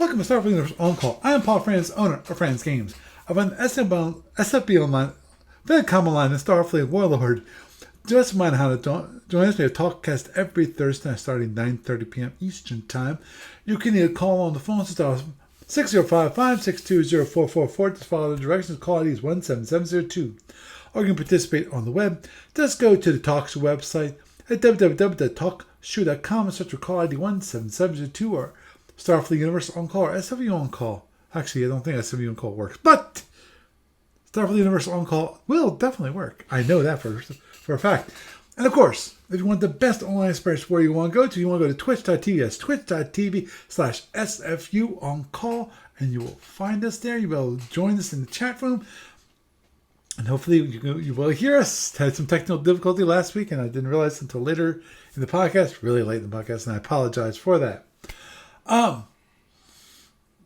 Welcome to Starfleet Universe On Call. I am Paul Franz, owner of Franz Games. I run SFB Online, the Common Line, and Starfleet Warlord. Just remind how to join us. We have Talkcast every Thursday starting 9:30 p.m. Eastern Time. You can either call on the phone system 605-562-0444. Just follow the directions. Call ID is 17702. Or you can participate on the web. Just go to the TalkShoe website at www.talkshoe.com and search for call ID 17702 or Starfleet Universe On Call or SFU On Call. Actually, I don't think SFU On Call works, but Starfleet Universe On Call will definitely work. I know that for a fact. And of course, if you want the best online experience where you want to go to twitch.tv. That's twitch.tv/SFU On Call, and you will find us there. You will join us in the chat room. And hopefully you will hear us. Had some technical difficulty last week, and I didn't realize until later in the podcast, really late in the podcast, and I apologize for that.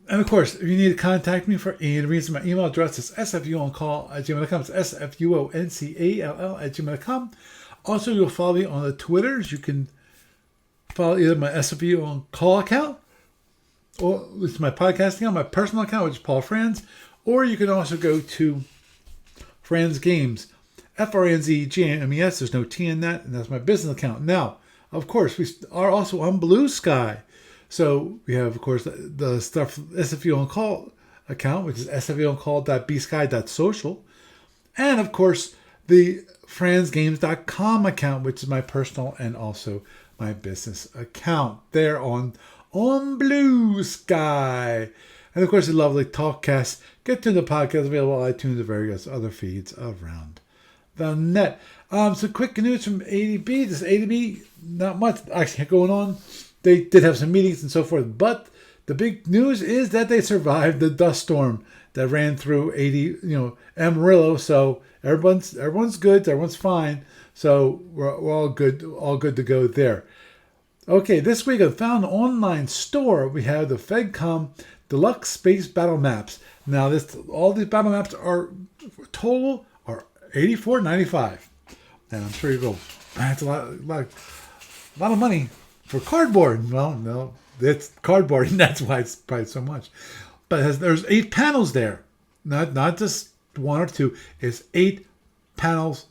And of course, if you need to contact me for any reason, my email address is sfuoncall@gmail.com. It's sfuoncall@gmail.com. Also, you'll follow me on the Twitters. You can follow either my SFU On Call account, or which is my podcasting account, my personal account, which is Paul Franz, or you can also go to Franz Games, FRNZGAMES. There's no T in that, and that's my business account. Now, of course, we are also on Blue Sky. So we have, of course, the stuff SFU On Call account, which is sfuoncall.bsky.social. And, of course, the franzgames.com account, which is my personal and also my business account. There on Blue Sky. And, of course, the lovely Talkcast. Get to the podcast available on iTunes and various other feeds around the net. Some quick news from ADB. This ADB, not much actually going on. They did have some meetings and so forth, but the big news is that they survived the dust storm that ran through Amarillo. So everyone's good, everyone's fine. So we're all good to go there. Okay, this week I found an online store. We have the FedCom Deluxe Space Battle Maps. Now all these battle maps are total are $84.95, and I'm sure you go, that's a lot of money. For cardboard. Well, no, it's cardboard, and that's why it's probably so much. But there's 8 panels there. Not just 1 or 2. It's 8 panels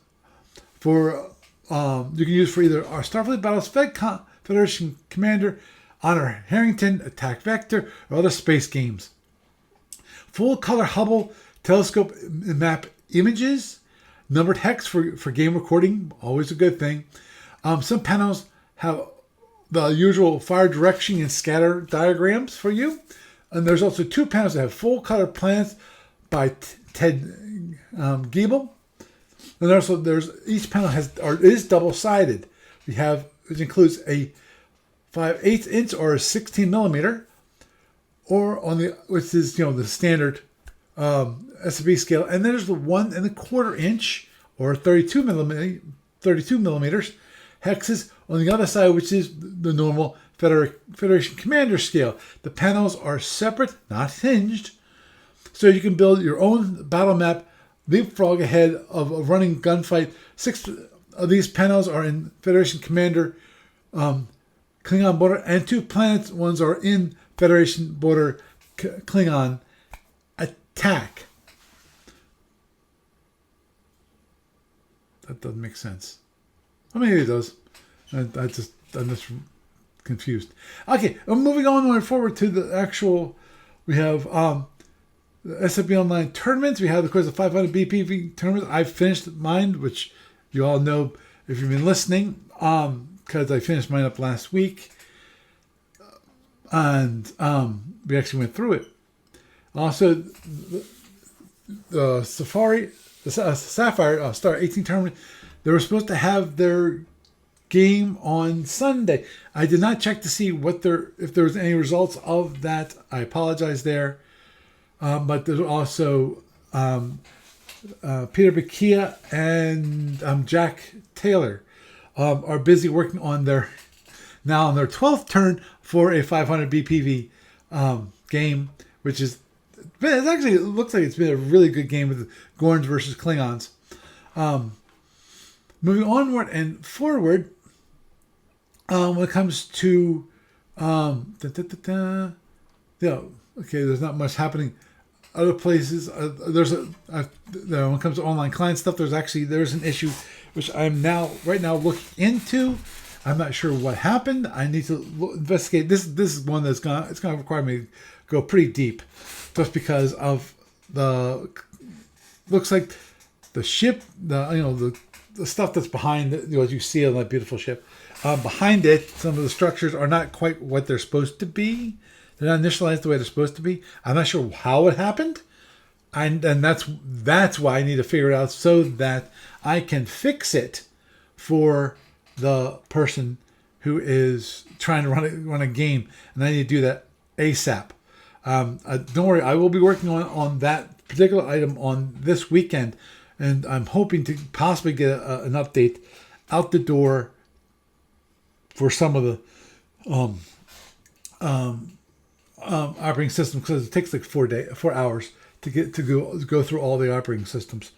for you can use for either our Starfleet Battles Federation Commander, Honor Harrington, Attack Vector, or other space games. Full color Hubble telescope map images, numbered hex for game recording, always a good thing. Some panels have the usual fire direction and scatter diagrams for you. And there's also 2 panels that have full color planets by Ted Giebel. And also there's each panel is double sided. Which includes a 5/8 inch or a 16 millimeter, or which is the standard SB scale. And then there's the 1 1/4 inch or 32 millimeters hexes on the other side, which is the normal Federation Commander scale. The panels are separate, not hinged, so you can build your own battle map, leapfrog ahead of a running gunfight. 6 of these panels are in Federation Commander Klingon border, and 2 planets ones are in Federation border Klingon attack. That doesn't make sense. How many of those? I'm just confused. Okay, I'm moving on forward to the actual. We have the SFB Online tournaments. We have, of course, the 500 BPV tournaments. I've finished mine, which you all know if you've been listening, because I finished mine up last week, and we actually went through it. Also, the Sapphire Star 18 tournament. They were supposed to have their game on Sunday. I did not check to see if there was any results of that. I apologize there. But there's also Peter Bakia and Jack Taylor are busy working on their 12th turn for a 500 BPV game, which is it looks like it's been a really good game with Gorns versus Klingons. Moving onward and forward, when it comes to Okay, there's not much happening. Other places, when it comes to online client stuff, there's an issue which I'm right now looking into. I'm not sure what happened. I need to investigate. This is one it's gonna require me to go pretty deep, just because of looks like the ship, the stuff that's behind what you see on that beautiful ship. Behind it, some of the structures are not quite what they're supposed to be. They're not initialized the way they're supposed to be. I'm not sure how it happened, and that's why I need to figure it out so that I can fix it for the person who is trying to run a game, and I need to do that ASAP. Don't worry, I will be working on that particular item on this weekend, and I'm hoping to possibly get an update out the door for some of the operating systems, because it takes like 4 hours to go through all the operating systems.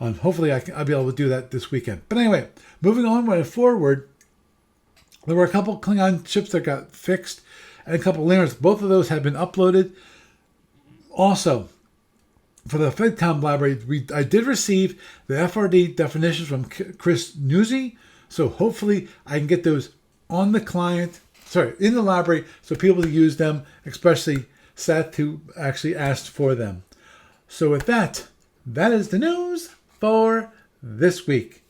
Hopefully I'll be able to do that this weekend. But anyway, moving on forward, there were a couple Klingon ships that got fixed and a couple laners. Both of those have been uploaded. Also, for the FedCom library, I did receive the FRD definitions from Chris Newsy, so hopefully I can get those on the client, in the library, so people can use them, especially Seth, who actually asked for them. So with that is the news for this week.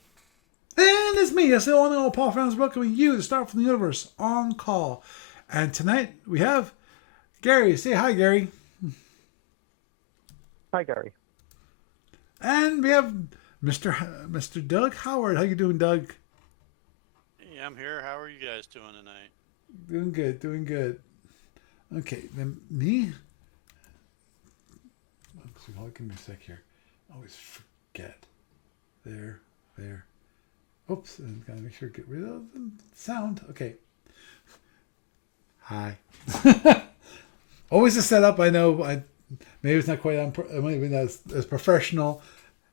And it's me, that's the one and all Paul Franz, welcoming you to Start from the Universe on Call. And tonight we have Gary. Say hi, Gary. Hi, Gary. And we have Mr. Doug Howard. How you doing, Doug? Hey, I'm here. How are you guys doing tonight? Doing good. Okay, then me. Give me a sec here. I always forget. There. Oops, and gotta make sure to get rid of the sound. Okay. Hi. Always a setup. I know. Maybe it's not quite maybe not as professional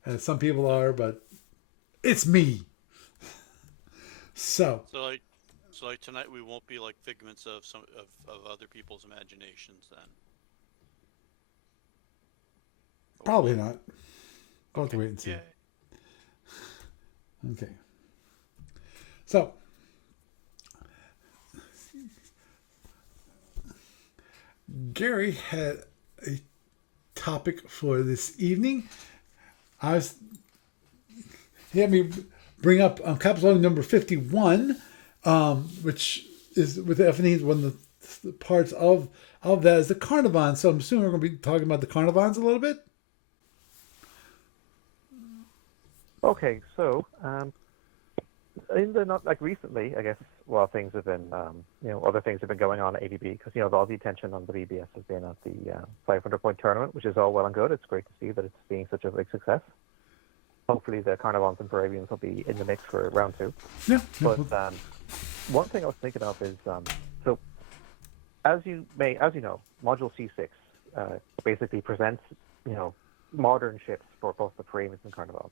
as some people are, but it's me. So like tonight we won't be like figments of other people's imaginations then. Probably not. We'll have to wait and see. Yeah. Okay. So, Gary had a topic for this evening. He had me bring up episode number 51, which is with F&E, one of the parts of that is the Carnivon. So I'm assuming we're going to be talking about the Carnivons a little bit. Okay, so not like recently, I guess. Well, things have been, other things have been going on at ADB because all the attention on the BBS has been at the 500-point tournament, which is all well and good. It's great to see that it's being such a big success. Hopefully, the Carnivons and Parabians will be in the mix for round 2. Yeah. But one thing I was thinking of is, so as you know, Module C6 basically presents, modern ships for both the Parabians and Carnivons,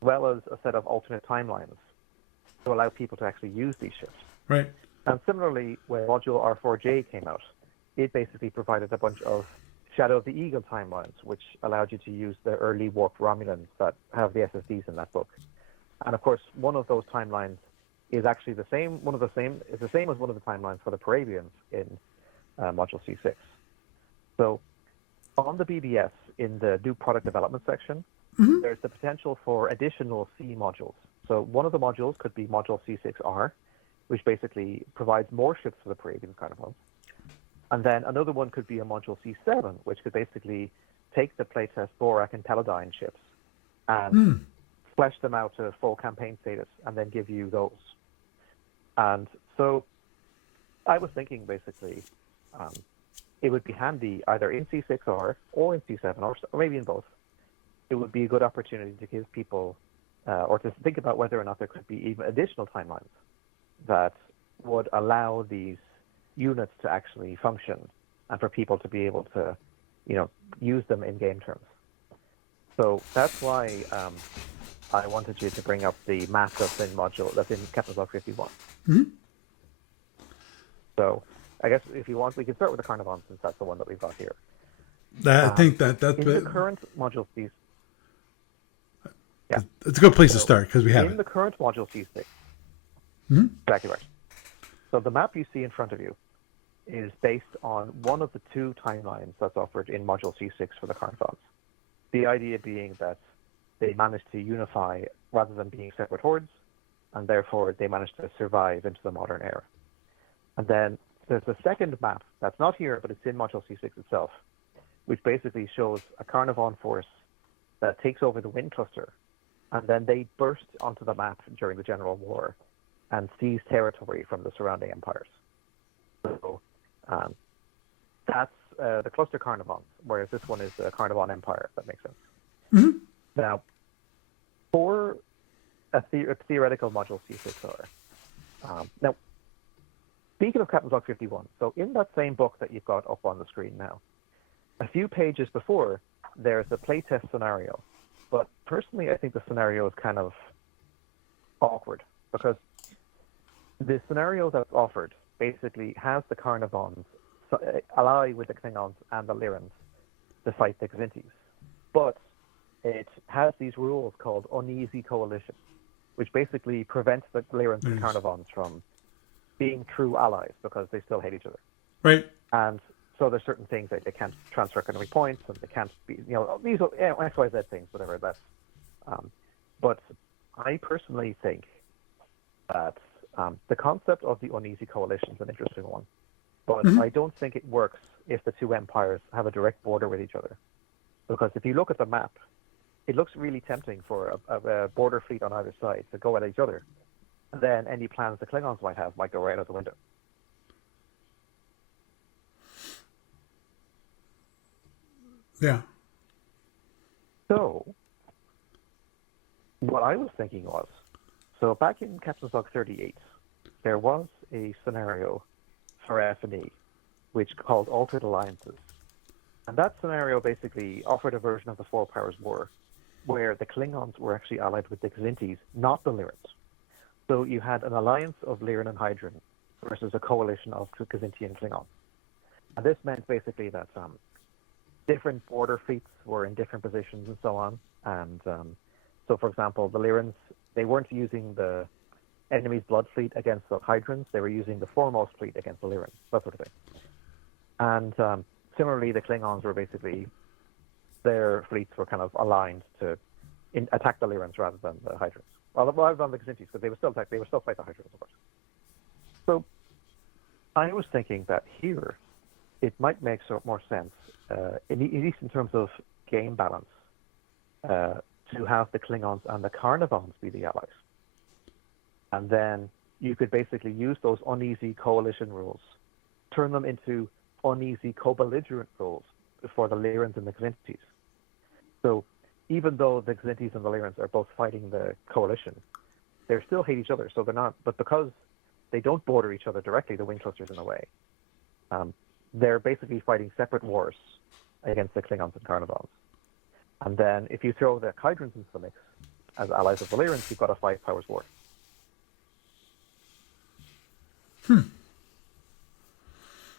as well as a set of alternate timelines to allow people to actually use these ships. Right. And similarly, when Module R4J came out, it basically provided a bunch of Shadow of the Eagle timelines, which allowed you to use the early warped Romulans that have the SSDs in that book. And of course, one of those timelines is actually the same as one of the timelines for the Parabians in Module C6. So on the BBS, in the new product development section, there's the potential for additional C modules. So one of the modules could be Module C6R, which basically provides more ships for the Parabian Carnivons. And then another one could be a Module C7, which could basically take the playtest Borak and Teledyne ships and flesh them out to full campaign status and then give you those. And so I was thinking basically it would be handy either in C6R or in C7 or maybe in both. It would be a good opportunity to give people or to think about whether or not there could be even additional timelines that would allow these units to actually function and for people to be able to, use them in game terms. So that's why I wanted you to bring up the map that's in Captain's Log 51. Mm-hmm. So I guess if you want, we can start with the Carnivon since that's the one that we've got here. I think that's in the current module C. Yeah, it's a good place to so start because we have in it. the current module C6. Exactly right. So the map you see in front of you is based on one of the two timelines that's offered in module C6 for the Carnivons. The idea being that they managed to unify rather than being separate hordes, and therefore they managed to survive into the modern era. And then there's a second map that's not here, but it's in module C6 itself, which basically shows a Carnivon force that takes over the Wind Cluster, and then they burst onto the map during the General War and seize territory from the surrounding empires. So that's the Cluster Carnivons, whereas this one is the Carnivon Empire, if that makes sense. Mm-hmm. Now, for a theoretical module C6R, now, speaking of Captain's Log 51, so in that same book that you've got up on the screen now, a few pages before, there's a playtest scenario. But personally, I think the scenario is kind of awkward because the scenario that's offered basically has the Carnivons ally with the Klingons and the Lyrans to fight the Xinties. But it has these rules called uneasy coalition, which basically prevents the Lyrans and Carnivons from being true allies because they still hate each other. Right. And so there's certain things that they can't transfer economy points, and they can't be, these are X, Y, Z things, whatever. That's, but I personally think that the concept of the uneasy coalition is an interesting one, but I don't think it works if the two empires have a direct border with each other. Because if you look at the map, it looks really tempting for a border fleet on either side to go at each other. And then any plans the Klingons might have might go right out the window. Yeah. So, what I was thinking was, so back in Captain's Log 38, there was a scenario for F&E, which called Altered Alliances. And that scenario basically offered a version of the Four Powers War, where the Klingons were actually allied with the Xinties, not the Lyrans. So you had an alliance of Lyran and Hydran versus a coalition of Xinti and Klingon. And this meant basically that different border fleets were in different positions and so on. And so, for example, the Lyrans, they weren't using the enemy's blood fleet against the Hydrans. They were using the foremost fleet against the Lyrans, that sort of thing. And similarly, the Klingons were basically, their fleets were kind of aligned to attack the Lyrans rather than the Hydrans. Well, rather than the Xintis, because they would still fight the Hydrans, of course. So I was thinking that here, it might make more sense, at least in terms of game balance, to have the Klingons and the Carnivons be the allies. And then you could basically use those uneasy coalition rules, turn them into uneasy co-belligerent rules for the Lyrans and the Xintis. So even though the Xintis and the Lyrans are both fighting the coalition, they still hate each other. So they're not, but because they don't border each other directly, the Wind Clusters in a way, they're basically fighting separate wars against the Klingons and Carnivons. And then if you throw the Hydrans into the mix as allies of the Lyrans, you've got a Five Powers War.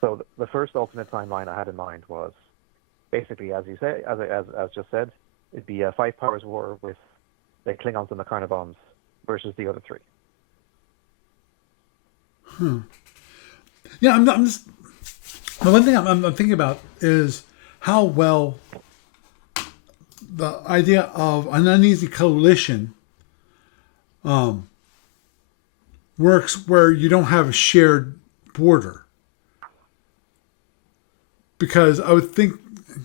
So the first alternate timeline I had in mind was basically, as you say, as just said, it'd be a Five Powers War with the Klingons and the Carnivons versus the other three. Yeah, I'm just. The one thing I'm thinking about is how well the idea of an uneasy coalition works where you don't have a shared border. Because I would think...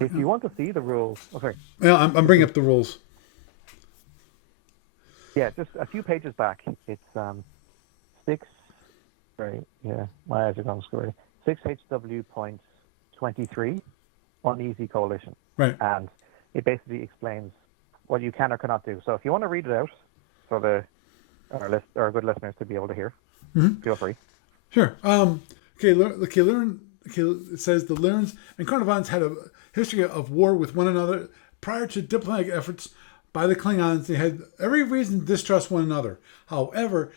If you want to see the rules... Oh, sorry. Yeah, I'm bringing up the rules. Yeah, just a few pages back. It's 6... Right, yeah, my eyes are going screwy. 6HW.23, Uneasy Coalition. Right. And it basically explains what you can or cannot do. So if you want to read it out for our good listeners to be able to hear, feel free. Sure. It says the Lyrans and Carnivons had a history of war with one another. Prior to diplomatic efforts by the Klingons, they had every reason to distrust one another. However,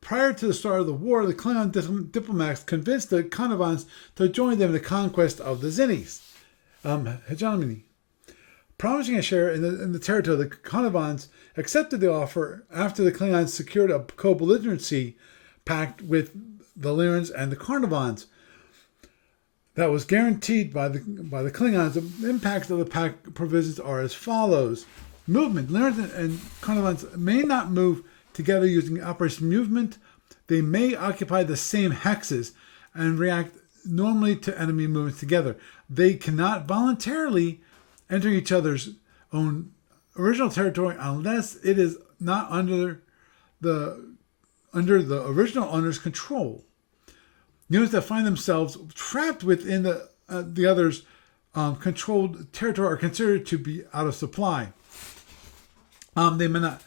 Prior to the start of the war, the Klingon diplomats convinced the Carnivons to join them in the conquest of the Zinnis, hegemony. Promising a share in the territory, the Carnivons accepted the offer after the Klingons secured a co-belligerency pact with the Lyrans and the Carnivons that was guaranteed by the Klingons. The impacts of the pact provisions are as follows. Movement. Lyrans and Carnivons may not move together using Operation Movement. They may occupy the same hexes and react normally to enemy movements together. They cannot voluntarily enter each other's own original territory unless it is not under the original owner's control. Units that find themselves trapped within the other's controlled territory are considered to be out of supply. They may not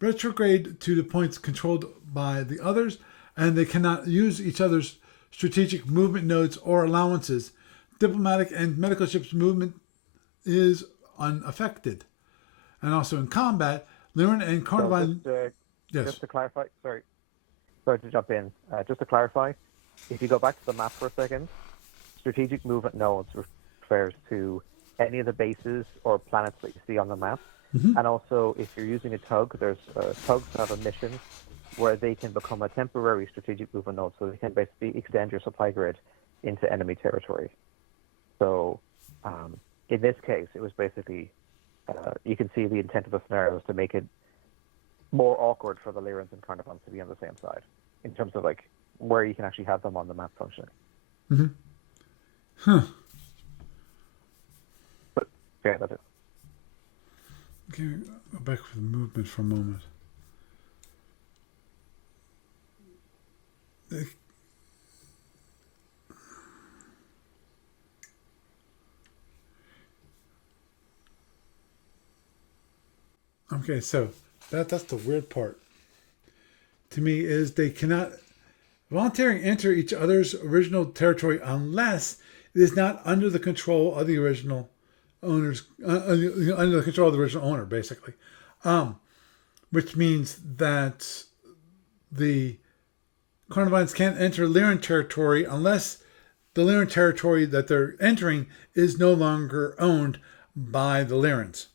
retrograde to the points controlled by the others, and they cannot use each other's strategic movement nodes or allowances. Diplomatic and medical ships movement is unaffected. And also in combat, Lyran and Carnivon... Just to clarify, sorry to jump in. Just to clarify, if you go back to the map for a second, strategic movement nodes refers to any of the bases or planets that you see on the map. Mm-hmm. And also, if you're using a tug, there's tugs that have a mission where they can become a temporary strategic movement node, so they can basically extend your supply grid into enemy territory. So, in this case, it was basically, you can see the intent of the scenario was to make it more awkward for the Lyrans and Carnivons to be on the same side, in terms of like where you can actually have them on the map functioning. Mm-hmm. Huh. But, yeah, that's it. Okay, go back with the movement for a moment. Okay, so that's the weird part to me is they cannot voluntarily enter each other's original territory unless it is not under the control of the original owners, under the control of the original owner, basically, which means that the Carnivons can't enter Lyran territory unless the Lyran territory that they're entering is no longer owned by the Lyrans.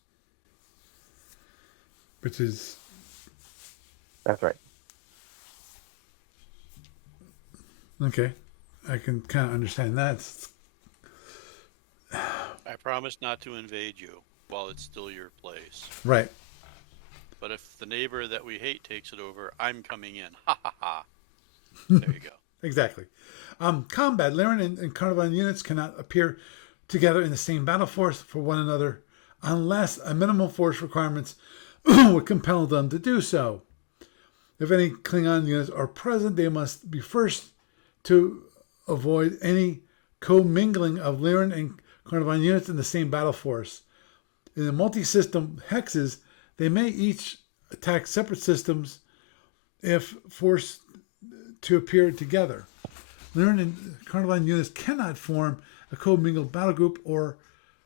Which is... That's right. Okay. I can kind of understand that. I promise not to invade you while it's still your place. Right. But if the neighbor that we hate takes it over, I'm coming in. Ha ha ha. There you go. Exactly. Combat. Lyran and Carnivon units cannot appear together in the same battle force for one another unless a minimal force requirements would compel them to do so. If any Klingon units are present, they must be first to avoid any commingling of Lyran and Carnivon units in the same battle force. In the multi-system hexes, they may each attack separate systems if forced to appear together. Lyran and Carnivon units cannot form a commingled battle group or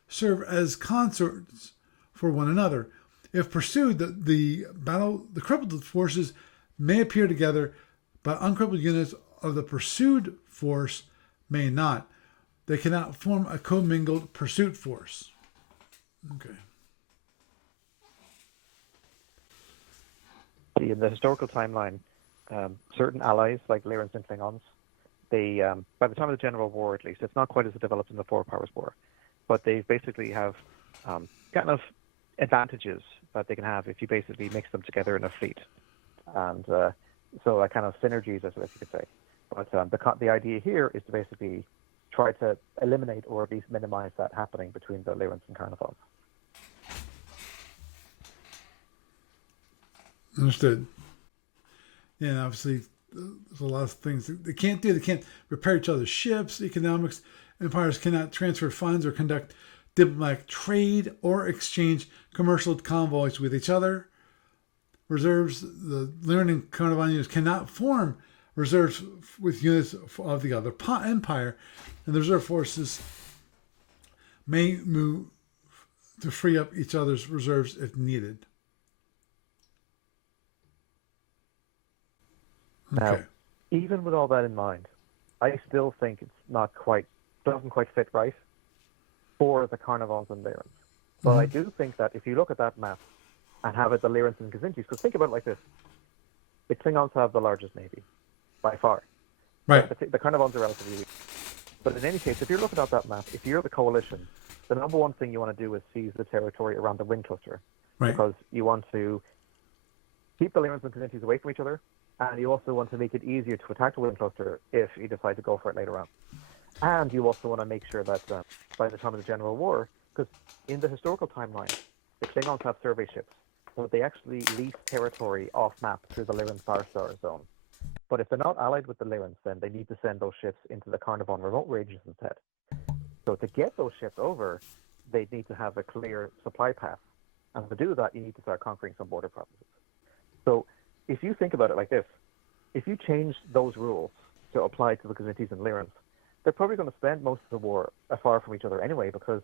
serve as consorts for one another. If pursued, the crippled forces may appear together, but uncrippled units of the pursued force may not. They cannot form a commingled pursuit force. Okay. In the historical timeline, certain allies, like Lyrans and Klingons, they, by the time of the General War at least, it's not quite as developed in the Four Powers War, but they basically have kind of advantages that they can have if you basically mix them together in a fleet. And so that kind of synergies, as you could say. But the idea here is to basically try to eliminate or at least minimize that happening between the Lyrans and Carnivons. Understood. Yeah, and obviously there's a lot of things they can't do. They can't repair each other's ships. Economics empires cannot transfer funds or conduct diplomatic trade or exchange commercial convoys with each other. Reserves, the Lyran and Carnivon units cannot form reserves with units of the other empire, and the reserve forces may move to free up each other's reserves if needed. Now, Okay. even with all that in mind, I still think it's not quite doesn't quite fit right for the Carnivons and Lyrans. But I do think that if you look at that map and have it the Lyrans and Kazintis, because think about it like this: the Klingons have the largest navy by far. Right. The Carnivons are relatively weak. But in any case, if you're looking at that map, if you're the coalition, the number one thing you want to do is seize the territory around the wind cluster, Right. because you want to keep the Lyrans and Kazintis away from each other, and you also want to make it easier to attack the wind cluster if you decide to go for it later on. And you also want to make sure that by the time of the General War, because in the historical timeline, the Klingons have survey ships, but they actually lease territory off map through the Lyran Starstar zone. But if they're not allied with the Lyrans, then they need to send those ships into the Carnivon remote regions instead. So to get those ships over, they need to have a clear supply path. And to do that, you need to start conquering some border provinces. So if you think about it like this, if you change those rules to apply to the Kazintis and Lyrans, they're probably going to spend most of the war far from each other anyway, because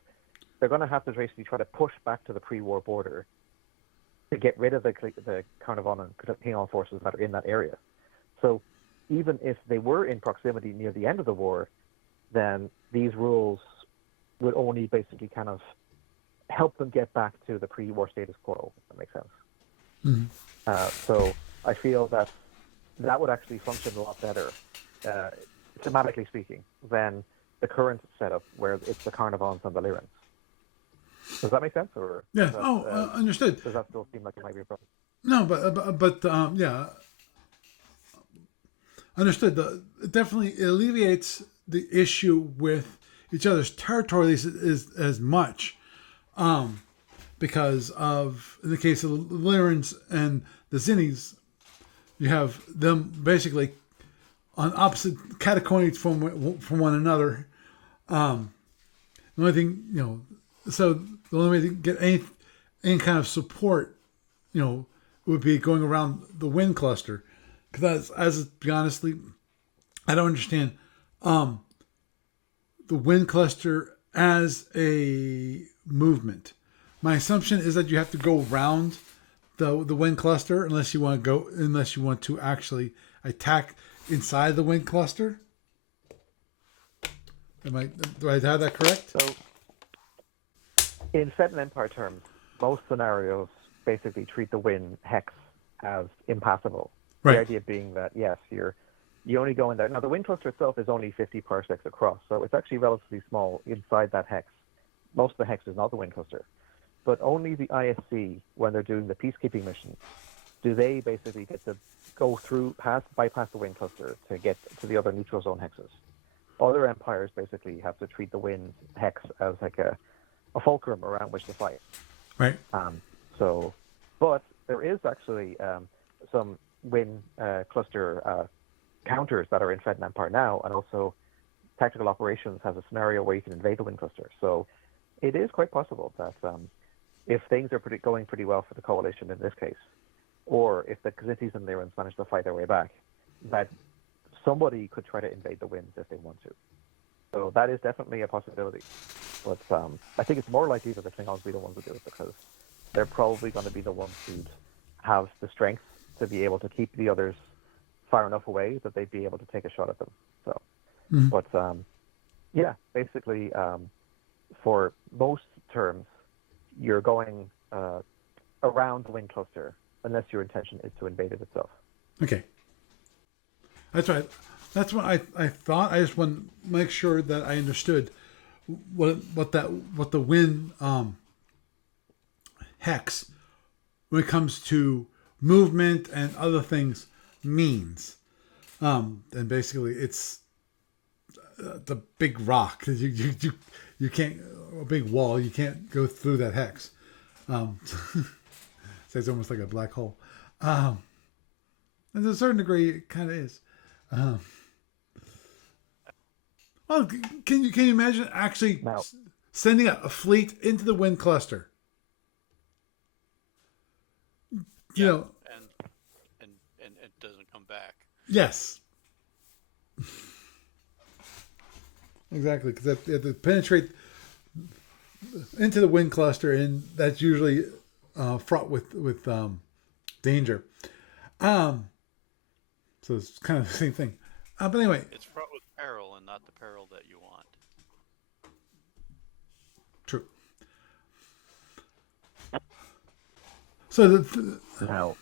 they're going to have to basically try to push back to the pre-war border to get rid of the Carnivon and Klingon forces that are in that area. So even if they were in proximity near the end of the war, then these rules would only basically kind of help them get back to the pre-war status quo, if that makes sense. So I feel that that would actually function a lot better, thematically speaking, than the current setup where it's the Carnivons and the Lyrans. Does that make sense? Or Yeah. that, Understood. does that still seem like it might be a problem? No, but yeah, understood. It definitely alleviates the issue with each other's territories as much, because of in the case of the Lyrans and the Zinnis, you have them basically on opposite cataconies from one another. The only thing, so the only way to get any kind of support, would be going around the wind cluster. Because as to be honestly, I don't understand the wind cluster as a movement. My assumption is that you have to go around the wind cluster unless you want to actually attack inside the wind cluster. Do I have that correct? So, in Fed and Empire terms, most scenarios basically treat the wind hex as impassable. Right. The idea being that, yes, you only go in there. Now, the wind cluster itself is only 50 parsecs across, so it's actually relatively small inside that hex. Most of the hex is not the wind cluster. But only the ISC, when they're doing the peacekeeping mission, do they basically get to go through, bypass the wind cluster to get to the other neutral zone hexes. Other empires basically have to treat the wind hex as like a fulcrum around which to fight. Right. But there is actually some wind cluster counters that are in Fed and Empire now, and also Tactical Operations has a scenario where you can invade the wind cluster. So it is quite possible that if things are going pretty well for the coalition in this case, or if the Kazintis and Lyrans manage to fight their way back, that somebody could try to invade the winds if they want to. So that is definitely a possibility. But I think it's more likely that the Klingons be the ones who do it, because they're probably going to be the ones who'd have the strength to be able to keep the others far enough away that they'd be able to take a shot at them. So, But yeah, basically, for most terms, you're going around the wind cluster unless your intention is to invade it itself. Okay. That's right. That's what I thought. I just want to make sure that I understood what the wind hex, when it comes to movement and other things, means. And basically, it's the big rock. You can't, a big wall. You can't go through that hex. So it's almost like a black hole. And to a certain degree, it kind of is. Well, can you imagine actually sending a fleet into the wind cluster? You know, and it doesn't come back. Yes. Exactly, because they have to penetrate into the wind cluster, and that's usually fraught with danger. So it's kind of the same thing. But anyway, It's fraught with peril and not the peril that you want. true. So Now,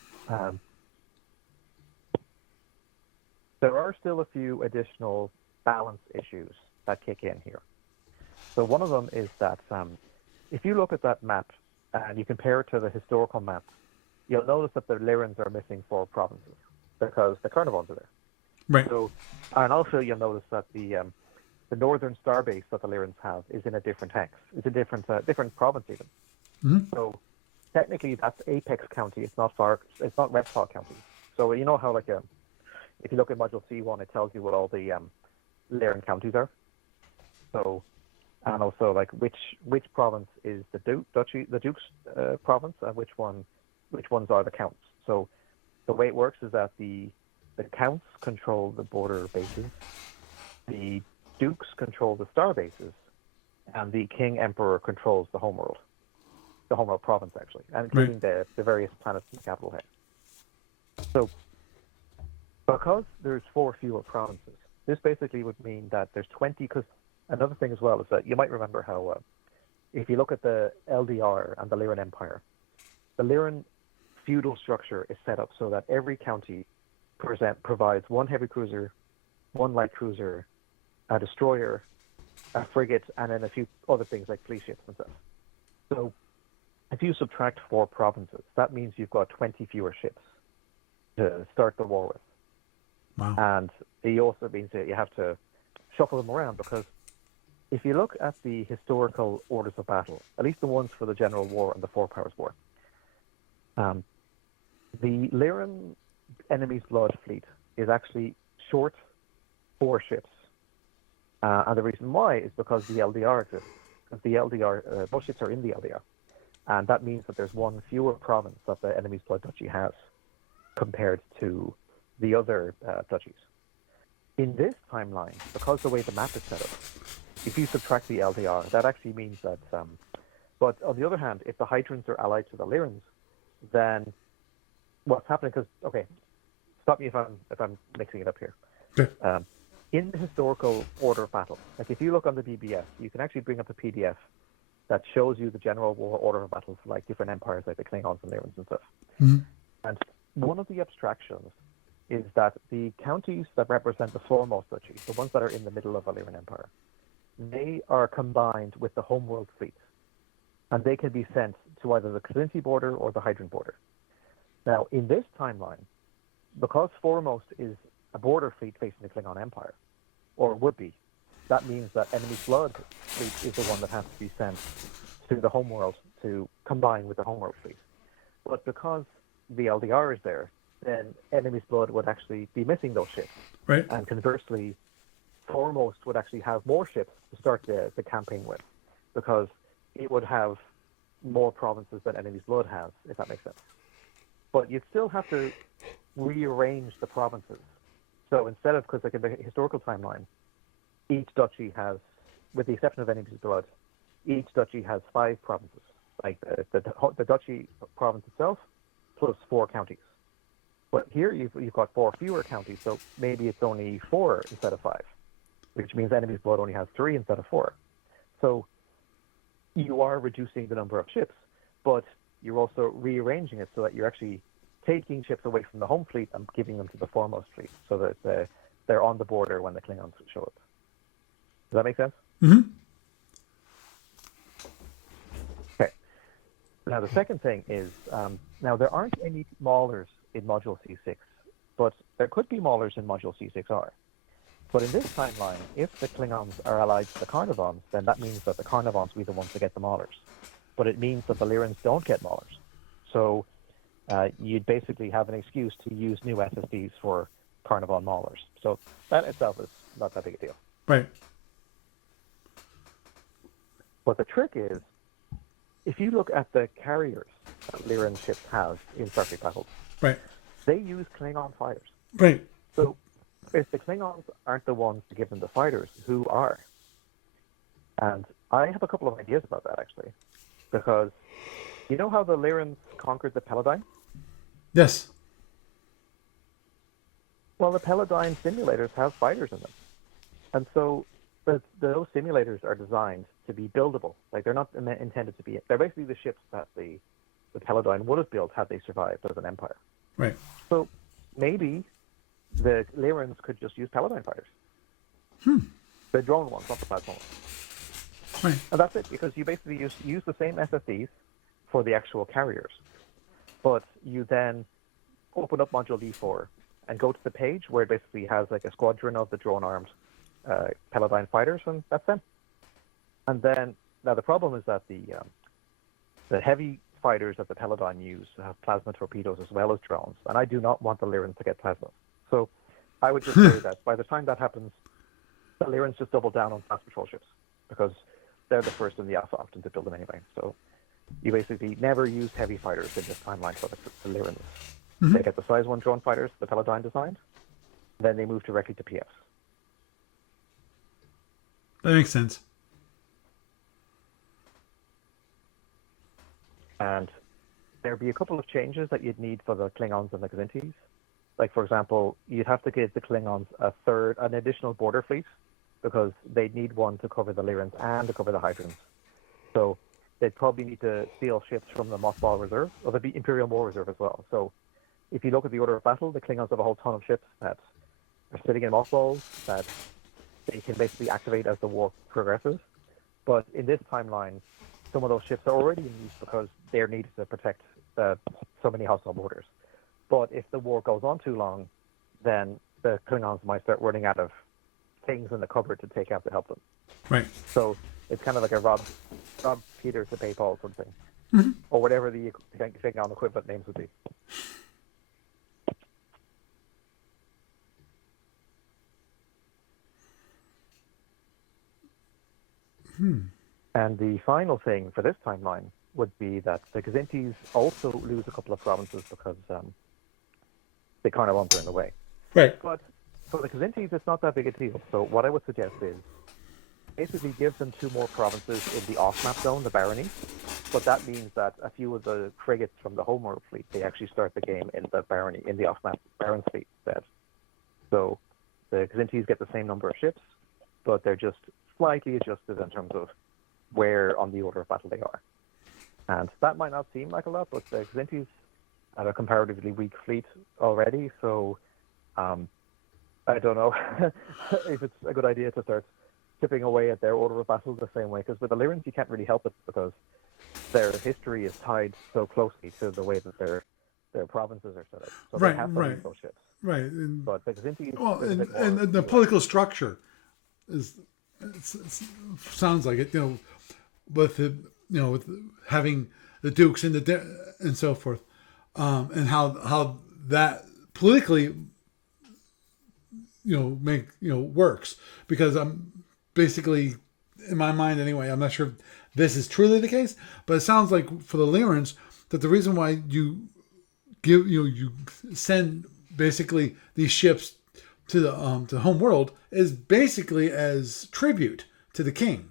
there are still a few additional balance issues that kick in here. So one of them is that if you look at that map and you compare it to the historical map, you'll notice that the Lyrans are missing 4 provinces because the Carnivons are there. right. So, and also you'll notice that the northern starbase that the Lyrans have is in a different hex. It's a different province even. Mm-hmm. So technically that's Apex County. It's not Reptile County. So you know how if you look at Module C1, it tells you what all the Lyran counties are. So, and also like which province is the Duke's province, and which ones are the counts. So the way it works is that the counts control the border bases, the dukes control the star bases, and the king emperor controls the homeworld province actually, and including the various planets in the capital hex. So because there's 4 fewer provinces, this basically would mean that there's 20. Because another thing as well is that you might remember how if you look at the LDR and the Lyran Empire, the Lyran feudal structure is set up so that every county provides 1 heavy cruiser, 1 light cruiser, a destroyer, a frigate, and then a few other things like fleet ships and stuff. So if you subtract 4 provinces, that means you've got 20 fewer ships to start the war with. Wow. And it also means that you have to shuffle them around, because if you look at the historical orders of battle, at least the ones for the General War and the Four Powers War, the Lyran Enemy's Blood fleet is actually short 4 ships. And the reason why is because the LDR exists. Because the LDR, most ships are in the LDR. And that means that there's 1 fewer province that the Enemy's Blood Duchy has compared to the other duchies. In this timeline, because the way the map is set up, if you subtract the LDR, that actually means that... but on the other hand, if the Hydrants are allied to the Lyrans, then what's happening... Because, okay, stop me if I'm mixing it up here. Okay. In the historical order of battle, like if you look on the BBS, you can actually bring up a PDF that shows you the general war order of battle for like different empires, like the Klingons and Lyrans and stuff. Mm-hmm. And one of the abstractions is that the counties that represent the foremost duchies, the ones that are in the middle of the Lyran Empire, they are combined with the homeworld fleet, and they can be sent to either the Kzinti border or the Hydrant border. Now, in this timeline, because foremost is a border fleet facing the Klingon Empire, or would be, that means that Enemy's Blood fleet is the one that has to be sent to the homeworld to combine with the homeworld fleet. But because the LDR is there, then Enemy's Blood would actually be missing those ships. Right. And conversely, Foremost would actually have more ships to start the campaign with, because it would have more provinces than Enemy's Blood has, if that makes sense. But you'd still have to rearrange the provinces. So instead of, because like in the historical timeline, each duchy has, with the exception of Enemy's Blood, each duchy has 5 provinces, like the duchy province itself, plus 4 counties. But here you've got 4 fewer counties, so maybe it's only 4 instead of 5, which means Enemy's Blood only has 3 instead of 4. So you are reducing the number of ships, but you're also rearranging it so that you're actually taking ships away from the home fleet and giving them to the foremost fleet, so that they're on the border when the Klingons show up. Does that make sense? Mm-hmm. Okay. Now, the second thing is, now there aren't any maulers in Module C6, but there could be maulers in Module C6R. But in this timeline, if the Klingons are allied to the Carnivons, then that means that the Carnivons will be the ones to get the maulers. But it means that the Lyrans don't get maulers. So you'd basically have an excuse to use new SSDs for Carnivon maulers. So that itself is not that big a deal. Right. But the trick is, if you look at the carriers that Lyran ships have in Starfleet battles, Right. they use Klingon fighters. Right. So if the Klingons aren't the ones to give them the fighters, who are? And I have a couple of ideas about that, actually. Because you know how the Lyrans conquered the Paladine? Yes. Well, the Paladine simulators have fighters in them, and so those simulators are designed to be buildable. Like they're not intended to be. They're basically the ships that the Paladine would have built had they survived as an empire. Right. So maybe the Lyrans could just use Paladine fighters. The drone ones, not the plasma ones. Right. And that's it, because you basically use the same SSDs for the actual carriers, but you then open up Module V4 and go to the page where it basically has like a squadron of the drone-armed Paladine fighters, and that's them. And then, now the problem is that the heavy fighters that the Paladine use have plasma torpedoes as well as drones, and I do not want the Lyrans to get plasma. So I would just say that by the time that happens, the Lyrans just double down on fast patrol ships, because they're the first in the Alpha Octant to build them anyway. So you basically never use heavy fighters in this timeline for the Lyrans. They get the size 1 drone fighters the Paladine designed, then they move directly to PFs. That makes sense. And there'd be a couple of changes that you'd need for the Klingons and the Kzintis. Like, for example, you'd have to give the Klingons an additional border fleet, because they'd need one to cover the Lyrans and to cover the Hydrons. So they'd probably need to steal ships from the Mothball Reserve, or the Imperial War Reserve as well. So if you look at the order of battle, the Klingons have a whole ton of ships that are sitting in mothballs that they can basically activate as the war progresses. But in this timeline, some of those ships are already in use because they're needed to protect so many hostile borders. But if the war goes on too long, then the Klingons might start running out of things in the cupboard to take out to help them. Right. So it's kind of like a rob Peter to pay Paul sort of thing, or whatever the Klingon equivalent names would be. And the final thing for this timeline would be that the Kzintis also lose a couple of provinces because the Carnivons are in the way. Right. But for the Kzintis, it's not that big a deal. So what I would suggest is basically give them 2 more provinces in the off-map zone, the barony. But that means that a few of the frigates from the homeworld fleet, they actually start the game in the barony, in the off-map Baron fleet instead. So the Kzintis get the same number of ships, but they're just slightly adjusted in terms of where on the order of battle they are. And that might not seem like a lot, but the Kzintis have a comparatively weak fleet already, so I don't know if it's a good idea to start chipping away at their order of battle the same way, because with the Lyrans you can't really help it, because their history is tied so closely to the way that their provinces are set up. So they have to lose those ships. Right. And, but the Kzintis... well, and the political structure is... sounds like it, with the, with having the dukes and and so forth, and how that politically, works, because I'm basically, in my mind anyway, I'm not sure if this is truly the case, but it sounds like for the Lyrans that the reason why you you send basically these ships to the home world is basically as tribute to the king.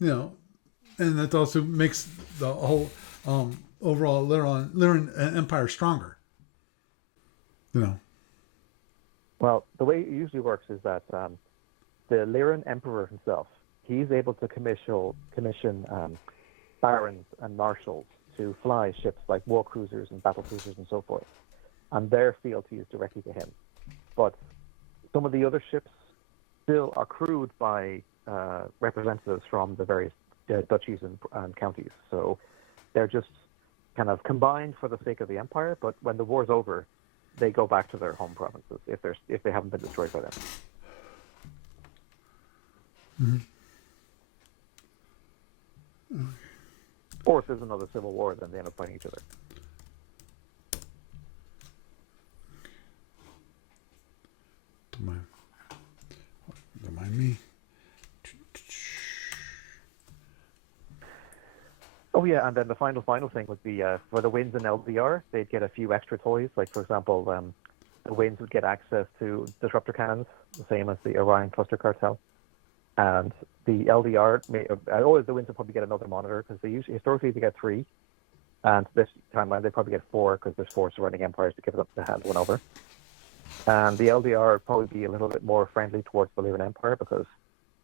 And that also makes the whole overall Lyran empire stronger. Well, the way it usually works is that the Lyran emperor himself, he's able to commission barons and marshals to fly ships like war cruisers and battle cruisers and so forth, and their fealty is directly to him. But some of the other ships still are crewed by representatives from the various duchies and counties. So they're just kind of combined for the sake of the empire, but when the war's over, they go back to their home provinces if they haven't been destroyed by them. Or if there's another civil war, then they end up fighting each other. Don't mind me. Oh yeah, and then the final thing would be for the Winds and LDR, they'd get a few extra toys. Like, for example, the Winds would get access to disruptor cannons, the same as the Orion Cluster Cartel. And the LDR, the Winds would probably get another monitor, because they historically they get 3. And this timeline, they probably get 4 because there's 4 surrounding empires to give them the hand one over. And the LDR would probably be a little bit more friendly towards the Lyran Empire because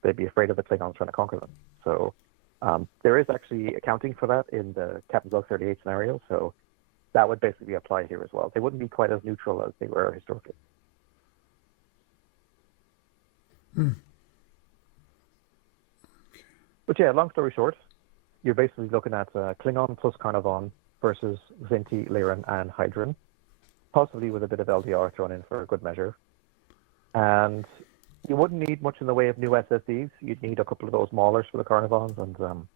they'd be afraid of the Klingons trying to conquer them. So there is actually accounting for that in the Captain's Log 38 scenario. So that would basically apply here as well. They wouldn't be quite as neutral as they were historically. But yeah, long story short, you're basically looking at Klingon plus Carnivon versus Zinti, Lyran, and Hydran, possibly with a bit of LDR thrown in for a good measure. And you wouldn't need much in the way of new SSDs. You'd need a couple of those maulers for the Carnivons and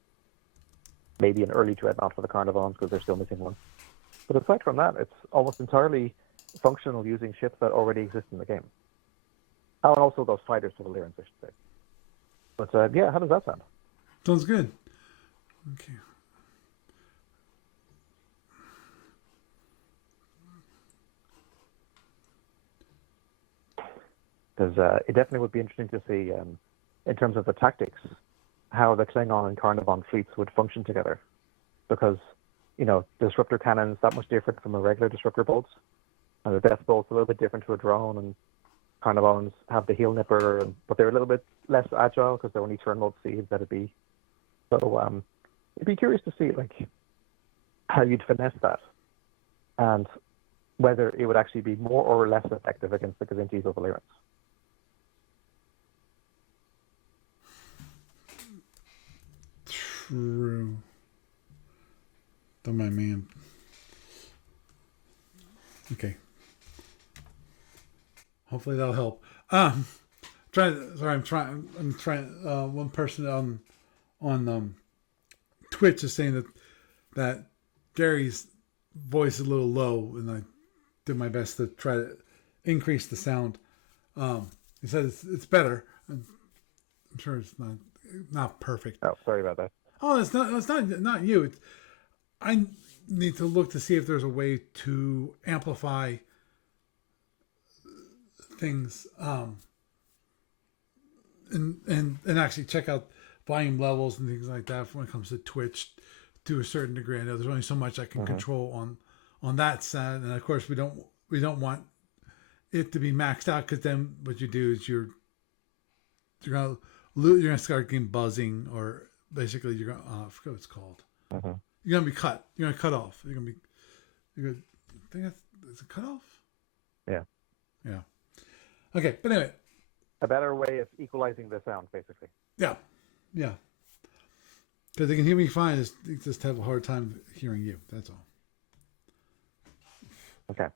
maybe an early dreadnought for the Carnivons because they're still missing one. But aside from that, it's almost entirely functional using ships that already exist in the game. Oh, and also those fighters for the Lyrans, I should say. But yeah, how does that sound? Sounds good. Okay. Because it definitely would be interesting to see, in terms of the tactics, how the Klingon and Carnivon fleets would function together. Because, disruptor cannons that much different from a regular disruptor bolts. And the death bolt's a little bit different to a drone, and Carnivons have the heel nipper, but they're a little bit less agile because they're only turn mode seeds that it'd be. So it'd be curious to see how you'd finesse that, and whether it would actually be more or less effective against the Kzintis or the Lyrans. True. Don't mind me. Okay. Hopefully that'll help. I'm trying. One person on Twitch is saying that Gary's voice is a little low, and I did my best to try to increase the sound. He says it's better. I'm sure it's not perfect. Oh, sorry about that. Oh, it's not you. I need to look to see if there's a way to amplify things, and actually check out volume levels and things like that when it comes to Twitch to a certain degree. I know there's only so much I can control on that side, and of course we don't want it to be maxed out, because then what you do is you're gonna start getting buzzing, or basically you're gonna I forget what it's called. You're gonna be cut. You're gonna cut off. I think is it cut off? Yeah. Yeah. Okay, but anyway. A better way of equalizing the sound, basically. Yeah. Because they can hear me fine. They just have a hard time hearing you. That's all. Okay.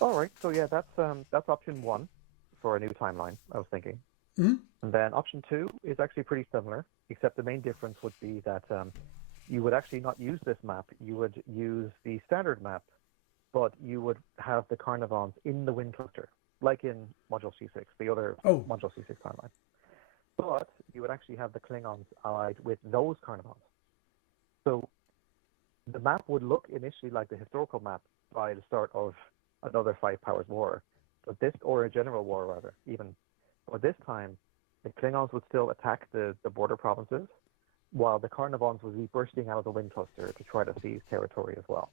All right. So yeah, that's option 1 for a new timeline, I was thinking. Mm-hmm. And then option 2 is actually pretty similar, except the main difference would be that you would actually not use this map. You would use the standard map, but you would have the Carnivons in the wind cluster, like in Module C6, the other Module C6 timeline. But you would actually have the Klingons allied with those Carnivons. So the map would look initially like the historical map by the start of another Five Powers War, or a general war rather, even. But this time, the Klingons would still attack the border provinces, while the Carnivons would be bursting out of the wind cluster to try to seize territory as well.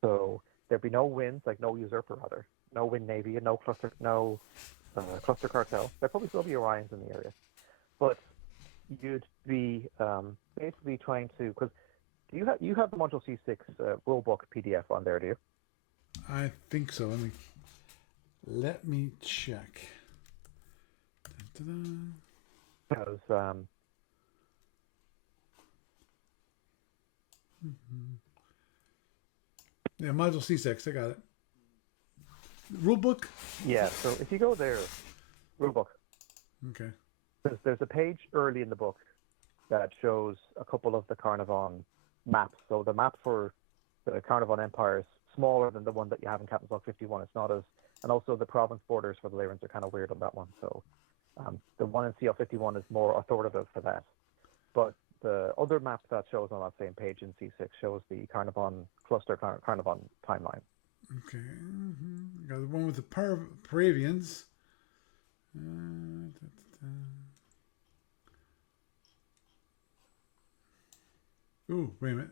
So there'd be no winds, no usurper rather, no wind navy, and no cluster cartel. There'd probably still be Orions in the area, but you'd be basically trying to, because you have the Module C6 rulebook PDF on there, do you? I think so. Let me check. Because yeah, Module C6, I got it. Rulebook? Yeah, so if you go there, rulebook. Okay. There's a page early in the book that shows a couple of the Carnivon maps. So the map for the Carnivon Empire is smaller than the one that you have in Captain's Log 51. It's not as, and also the province borders for the Lyrans are kind of weird on that one. So the one in CL 51 is more authoritative for that. But the other map that shows on that same page in C6 shows the Carnivon cluster, Carnivon timeline. Okay. Got the one with the Paravians. Ooh, wait a minute.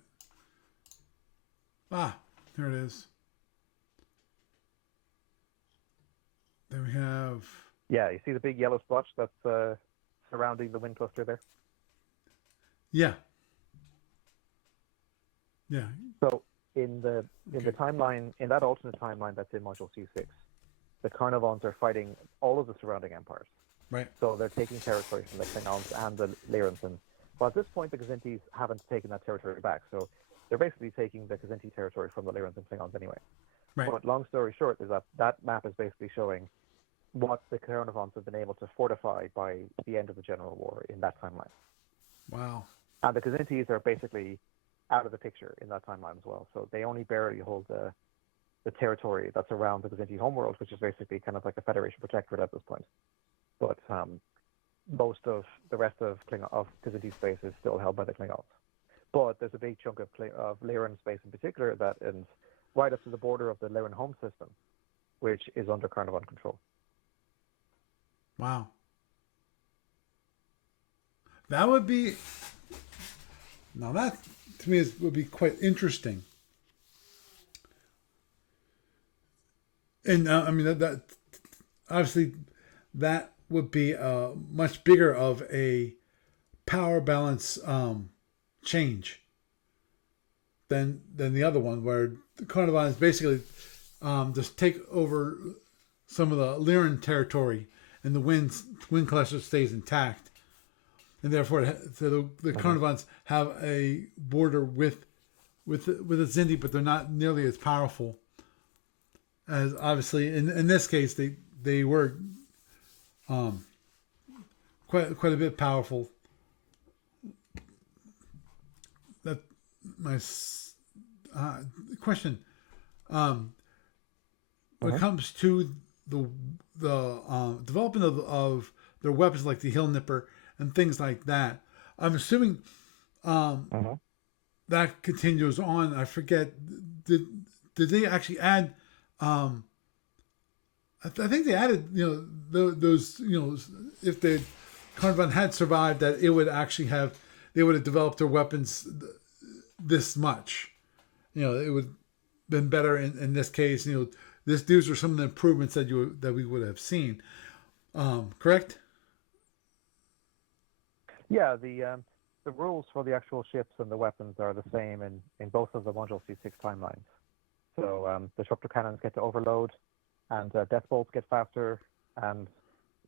Ah, here it is. Then we have. Yeah, you see the big yellow splotch that's surrounding the wind cluster there? Yeah. Yeah. So in the Okay. timeline, in that alternate timeline that's in Module C6, the Carnivons are fighting all of the surrounding empires. Right. So they're taking territory from the Klingons and the Lyrans. But at this point, the Kzintis haven't taken that territory back. So they're basically taking the Kzinti territory from the Lyrans and Klingons anyway. Right. But long story short is that that map is basically showing what the Carnivons have been able to fortify by the end of the General War in that timeline. Wow. And the Kzintis are basically out of the picture in that timeline as well. So they only barely hold the territory that's around the Kzinti homeworld, which is basically kind of like a Federation protectorate at this point. But most of the rest of Kzinti space is still held by the Klingons. But there's a big chunk of Lyran space in particular that is right up to the border of the Lyran home system, which is under Carnivon control. Wow. That would be. Now that to me would be quite interesting. And I mean that obviously that would be a much bigger of a power balance change than the other one, where the Carnivon is basically just take over some of the Lyran territory, and the wind cluster stays intact, and therefore so the Carnivons have a border with the Xindi, but they're not nearly as powerful as obviously in this case they were quite a bit powerful. That my question when it comes to the development of their weapons like the Hill Nipper and things like that, I'm assuming that continues on. I forget, did they actually add I think they added, those, if the Carnivon had survived, that it would actually have, they would have developed their weapons this much. It would have been better in this case. These are some of the improvements that we would have seen. Correct? Yeah, the rules for the actual ships and the weapons are the same in both of the Module C6 timelines. So the disruptor cannons get to overload, and death bolts get faster, and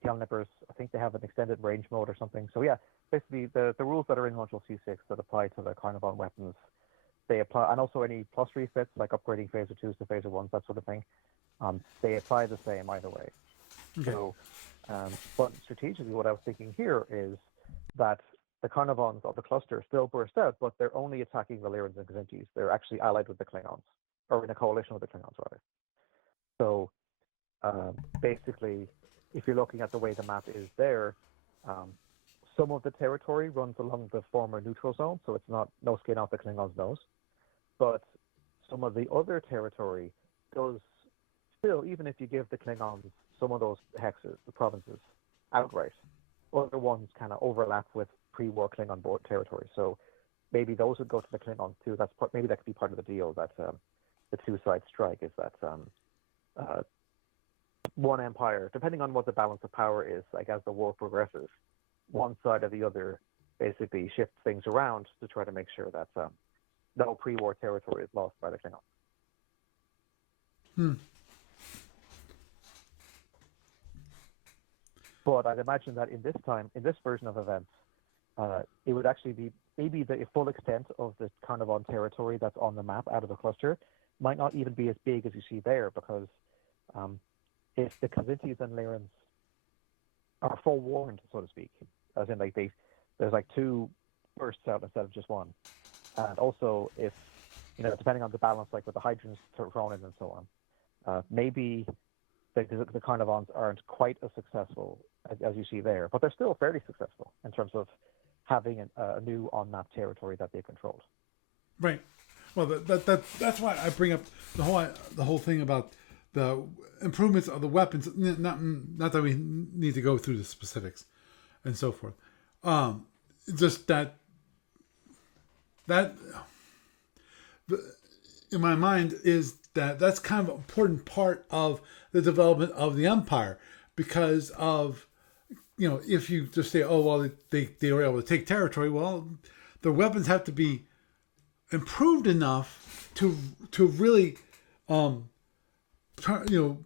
Hell Nippers, I think they have an extended range mode or something. So yeah, basically the rules that are in Module C6 that apply to the Carnivon weapons, they apply, and also any plus refits like upgrading Phaser 2s to Phaser 1s, that sort of thing, they apply the same either way. Okay. So, but strategically what I was thinking here is that the Carnivons of the cluster still burst out, but they're only attacking the Lyrans and Kzintis. They're actually allied with the Klingons, or in a coalition with the Klingons, rather. So basically, if you're looking at the way the map is there, some of the territory runs along the former neutral zone, so it's not no skin off the Klingons' nose. But some of the other territory does still, even if you give the Klingons some of those hexes, the provinces, outright, other ones kind of overlap with pre-war Klingon board territory. So maybe those would go to the Klingons too. Maybe that could be part of the deal that the two sides strike, is that one empire, depending on what the balance of power is, like as the war progresses, one side or the other basically shifts things around to try to make sure that no pre-war territory is lost by the Klingons. But I'd imagine that in this version of events, it would actually be maybe the full extent of the Carnivon territory that's on the map out of the cluster might not even be as big as you see there, because if the Kzintis and Lyrans are forewarned, so to speak, as in like there's like two bursts out instead of just one, and also if depending on the balance, like with the Hydrons thrown in and so on, maybe the Carnivons aren't quite as successful as you see there, but they're still fairly successful in terms of having a new on-map territory that they've controlled. Right. Well, that's why I bring up the whole thing about the improvements of the weapons. Not that we need to go through the specifics and so forth. Just that in my mind is that that's kind of an important part of the development of the empire because of if you just say, oh well, they were able to take territory, well, their weapons have to be improved enough to really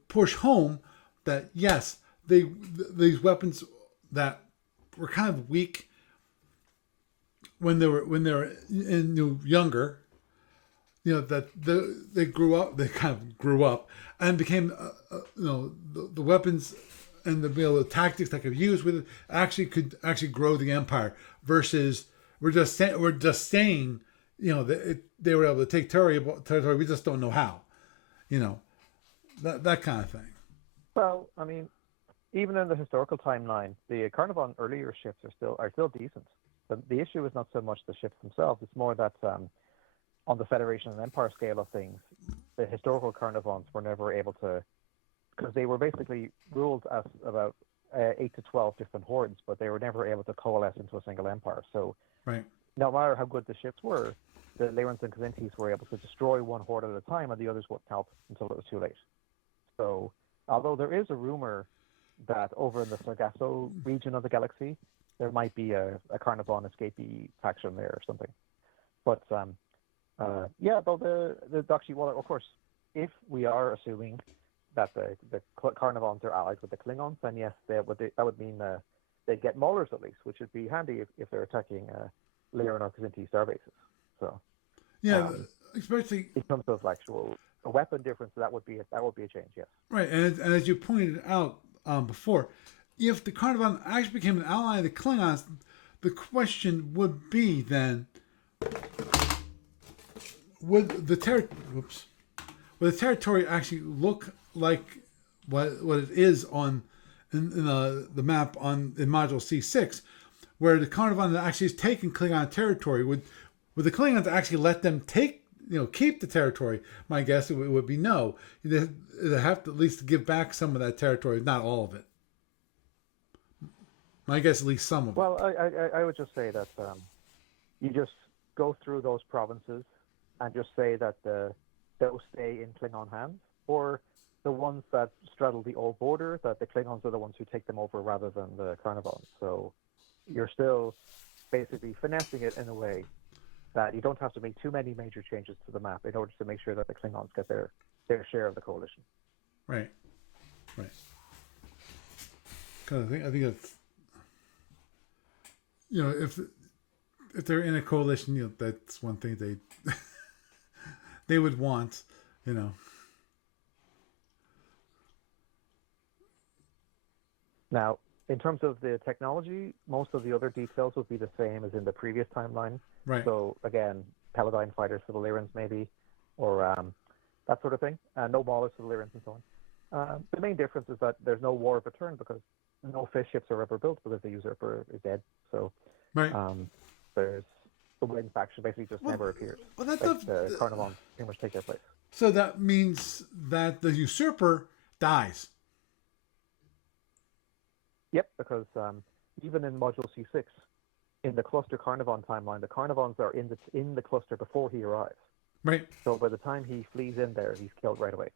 push home that yes, these weapons that were kind of weak when they were younger, that they grew up, they kind of grew up and became the weapons and the tactics that could use with it could grow the empire versus we're just saying they were able to take territory, we just don't know how, that kind of thing. Well, I mean, even in the historical timeline, the Carnivon earlier ships are still decent. The issue is not so much the ships themselves; it's more that on the Federation and Empire scale of things, the historical Carnivons were never able to, because they were basically ruled as about 8 to 12 different hordes, but they were never able to coalesce into a single empire. So, right. No matter how good the ships were, the Lyrans and Kzintis were able to destroy one horde at a time, and the others wouldn't help until it was too late. So, although there is a rumor that over in the Sargasso region of the galaxy, there might be a Carnivon escapee faction there or something. But though well, of course, if we are assuming that the Carnivons are allied with the Klingons, then yes, that would mean they'd get Maulers at least, which would be handy if they're attacking Lyran or Kzinti starbases. So especially in terms of actual weapon difference, that would be a change, yes. Right, and as you pointed out before, if the Carnivon actually became an ally of the Klingons, the question would be then, would the territory actually look like what it is in the map in Module C6, where the Carnivon actually is taking Klingon territory? Would the Klingons actually let them keep the territory? My guess it would be no. They have to at least give back some of that territory, not all of it. My guess at least some of it. Well, I would just say that you just go through those provinces and just say that they'll stay in Klingon hands, or the ones that straddle the old border, that the Klingons are the ones who take them over rather than the Carnivons. So you're still basically finessing it in a way that you don't have to make too many major changes to the map in order to make sure that the Klingons get their share of the coalition. Right. Because I think it's if they're in a coalition, that's one thing they they would want, Now, in terms of the technology, most of the other details would be the same as in the previous timeline. Right. So, again, Paladine fighters for the Lyrans, maybe, or that sort of thing. No Maulers for the Lyrans and so on. The main difference is that there's no War of Return because no fish ships are ever built because the usurper is dead. So, right. There's the Wind faction basically just never appears. Well, the Carnivons pretty much take their place. So that means that the usurper dies. Yep, because even in Module C6, in the cluster Carnivon timeline, the Carnivons are in the cluster before he arrives. Right. So by the time he flees in there, he's killed right away.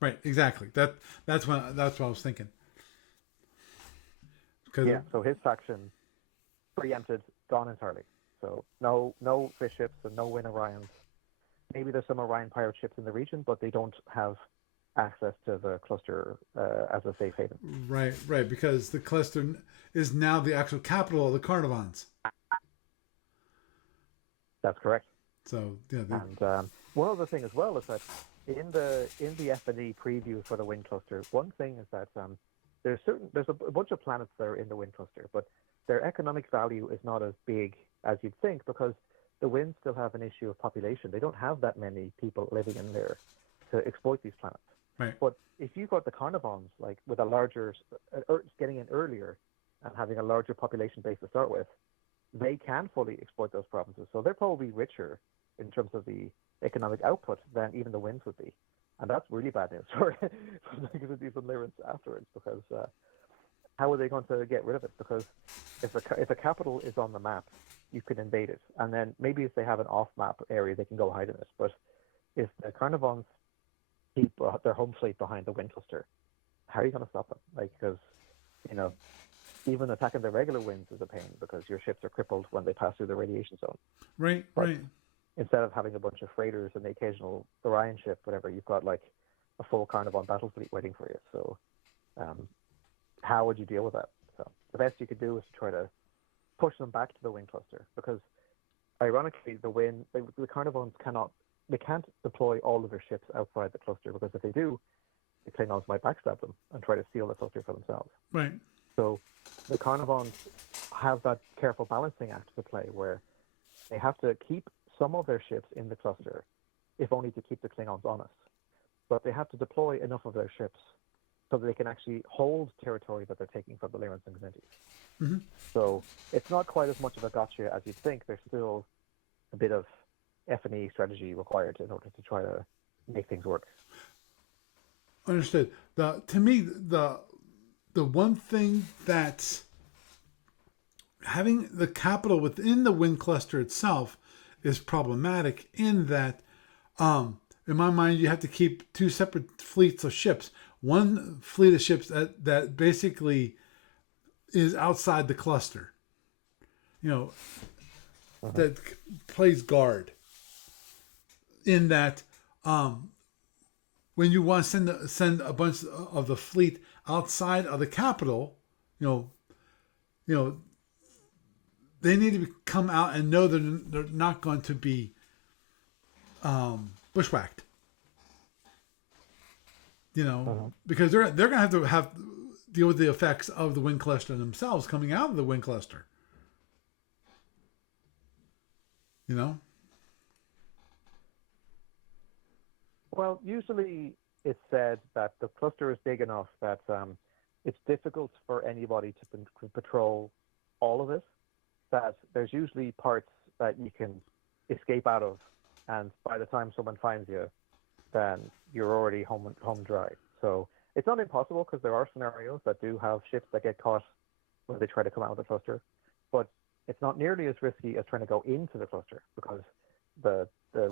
Right. Exactly. That's what I was thinking. So his faction preempted, gone entirely. So no fish ships and no Win Orions. Maybe there's some Orion pirate ships in the region, but they don't have access to the cluster as a safe haven. Right, because the cluster is now the actual capital of the Carnivons. That's correct. So and one other thing as well is that in the F&E preview for the Wind Cluster, one thing is that there's a bunch of planets that are in the Wind Cluster, but their economic value is not as big as you'd think because the Winds still have an issue of population. They don't have that many people living in there to exploit these planets. Right. But if you've got the Carnivons, like with a larger, getting in earlier and having a larger population base to start with, they can fully exploit those provinces. So they're probably richer in terms of the economic output than even the Winds would be. And that's really bad news for these Lyrans afterwards because how are they going to get rid of it? Because if a capital is on the map, you can invade it. And then maybe if they have an off-map area, they can go hide in it. But if the Carnivons keep their home fleet behind the wind cluster, how are you going to stop them? Like, because, you know, even attacking the regular winds is a pain because your ships are crippled when they pass through the radiation zone. Right, But right. instead of having a bunch of freighters and the occasional Orion ship, whatever, you've got like a full Carnivon battle fleet waiting for you. So, how would you deal with that? So the best you could do is to try to push them back to the wind cluster because, ironically, the Carnivons can't deploy all of their ships outside the cluster because if they do, the Klingons might backstab them and try to steal the cluster for themselves. Right. So the Carnivons have that careful balancing act to play where they have to keep some of their ships in the cluster, if only to keep the Klingons honest. But they have to deploy enough of their ships so that they can actually hold territory that they're taking from the Lyrans and Xintis. Mm-hmm. So it's not quite as much of a gotcha as you'd think. There's still a bit of F&E strategy required in order to try to make things work. Understood. To me, the one thing that having the capital within the wind cluster itself is problematic in that, in my mind, you have to keep two separate fleets of ships. One fleet of ships that basically is outside the cluster, that plays guard. In that, when you want to send a bunch of the fleet outside of the capital, they need to come out and know that they're not going to be bushwhacked. Because they're going to have deal with the effects of the wind cluster themselves coming out of the wind cluster. Well, usually it's said that the cluster is big enough that it's difficult for anybody to patrol all of it, that there's usually parts that you can escape out of, and by the time someone finds you, then you're already home dry. So it's not impossible because there are scenarios that do have ships that get caught when they try to come out of the cluster, but it's not nearly as risky as trying to go into the cluster because the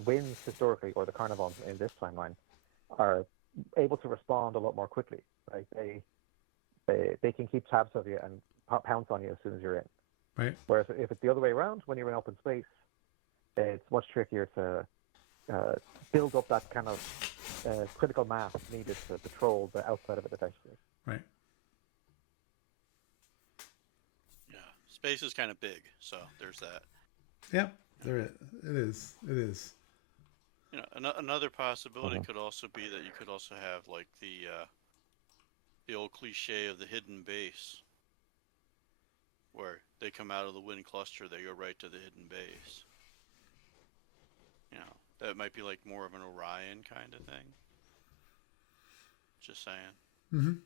winds historically, or the Carnivons in this timeline, are able to respond a lot more quickly. Like they can keep tabs of you and pounce on you as soon as you're in. Right. Whereas if it's the other way around, when you're in open space, it's much trickier to build up that kind of critical mass needed to patrol the outside of it effectively. Right. Yeah, space is kind of big, so there's that. Yep, there it is. It is. Another possibility could also be that you could also have like the old cliche of the hidden base, where they come out of the wind cluster, they go right to the hidden base. That might be like more of an Orion kind of thing. Just saying. Mm-hmm.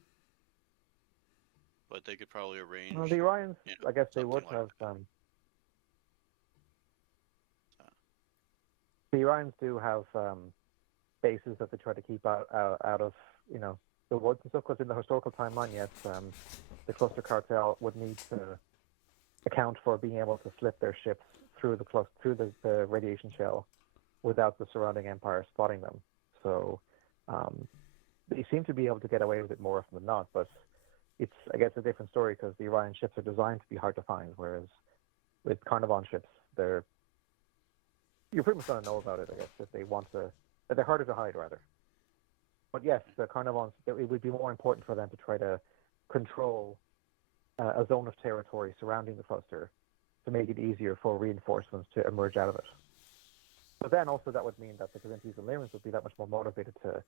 But they could probably arrange. Well, the Orions, I guess they would have. The Orions do have bases that they try to keep out of the woods and stuff. Because in the historical timeline, yes, the cluster cartel would need to account for being able to slip their ships through the radiation shell without the surrounding empire spotting them. So they seem to be able to get away with it more often than not. But it's, I guess, a different story because the Orion ships are designed to be hard to find, whereas with Carnivon ships, you're pretty much going to know about it, I guess, if they want to. They're harder to hide, rather. But yes, the Carnivons, it would be more important for them to try to control a zone of territory surrounding the cluster to make it easier for reinforcements to emerge out of it. But then also that would mean that the Xintis and Lyrans would be that much more motivated to,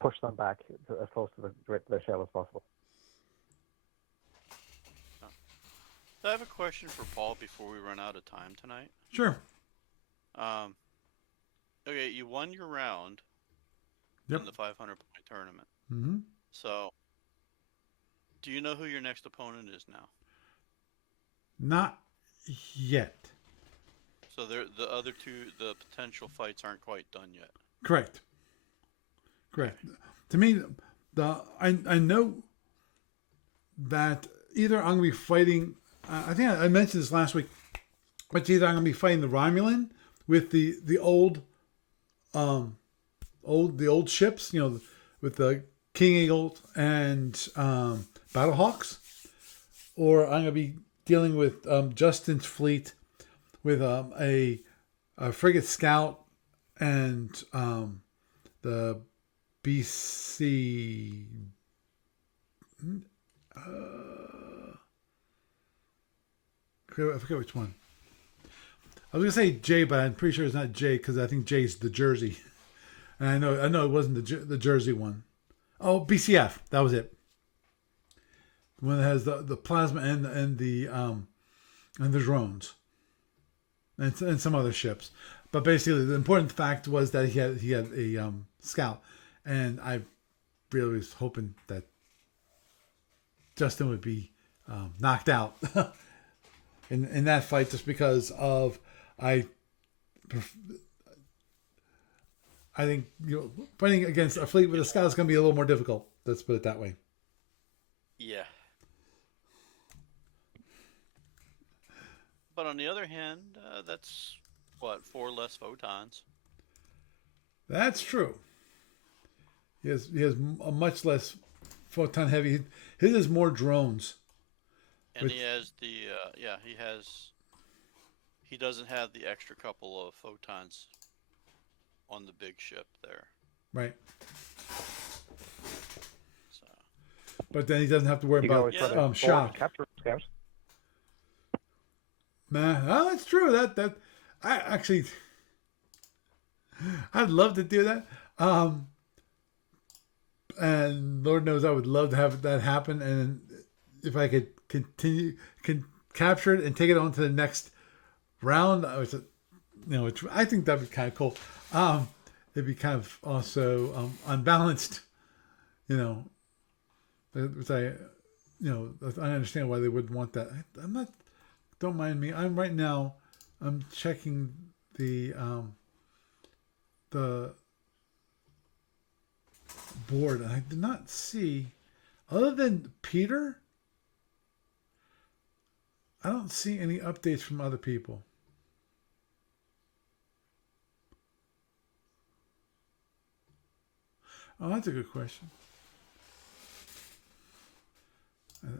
push them back as close to the shell as possible. I have a question for Paul before we run out of time tonight. Sure. Okay, you won your round in the 500-point tournament. Mm-hmm. So, do you know who your next opponent is now? Not yet. So the other two, the potential fights aren't quite done yet. Correct. To me, I know that either I'm going to be fighting. I think I mentioned this last week. But either I'm going to be fighting the Romulan with the old the old ships, with the King Eagle and Battlehawks, or I'm gonna be dealing with Justin's fleet with a frigate scout and the BC. I forget which one. I was gonna say J, but I'm pretty sure it's not J because I think J's the Jersey, and I know it wasn't the Jersey one. Oh, BCF, that was it. The one that has the plasma and the drones and some other ships. But basically, the important fact was that he had a scout, and I really was hoping that Justin would be knocked out in that fight, just because of I think fighting against a fleet with a scout is going to be a little more difficult. Let's put it that way. Yeah. But on the other hand, that's 4 less photons. That's true. He has a much less photon heavy. His is more drones. And he has he doesn't have the extra couple of photons on the big ship there. Right. So. But then he doesn't have to worry about shock. Capture scout. Man, that's true. That I actually, I'd love to do that. And Lord knows I would love to have that happen. And if I could capture it and take it on to the next round, I think that'd be kind of cool. It'd be kind of also unbalanced, which I understand why they would want that. Don't mind me. I'm checking the board, and I did not see, other than Peter, I don't see any updates from other people. Oh, that's a good question.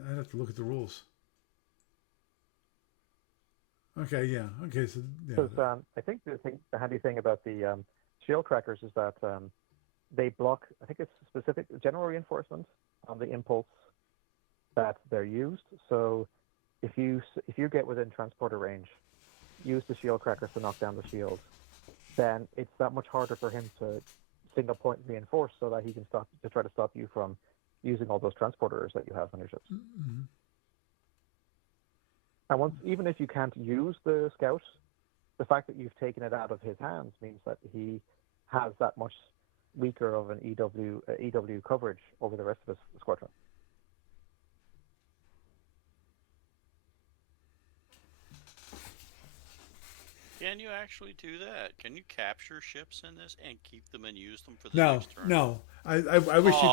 I'd have to look at the rules. Okay, yeah. Okay, so yeah. Because I think the handy thing about the shield crackers is that they block, I think it's specific general reinforcement on the impulse that they're used. So if you get within transporter range, use the shield crackers to knock down the shield, then it's that much harder for him to single point reinforce so that he can try to stop you from using all those transporters that you have on your ships. Mm-hmm. And even if you can't use the scout, the fact that you've taken it out of his hands means that he has that much weaker of an EW coverage over the rest of his squadron. Can you actually do that? Can you capture ships in this and keep them and use them for the No, next turn? no. I wish you.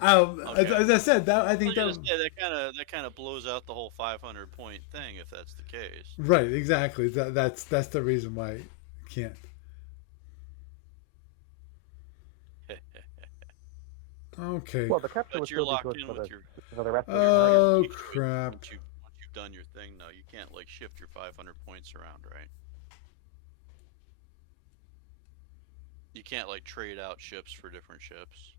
Okay. As I said, I think that kind of blows out the whole 500-point thing if that's the case. Right, exactly. That's the reason why you can't. Okay. Well, the capture would But you're still be locked good in for with your. the rest of Oh your crap! Once you've done your thing, though, you can't shift your 500 points around, right? You can't trade out ships for different ships.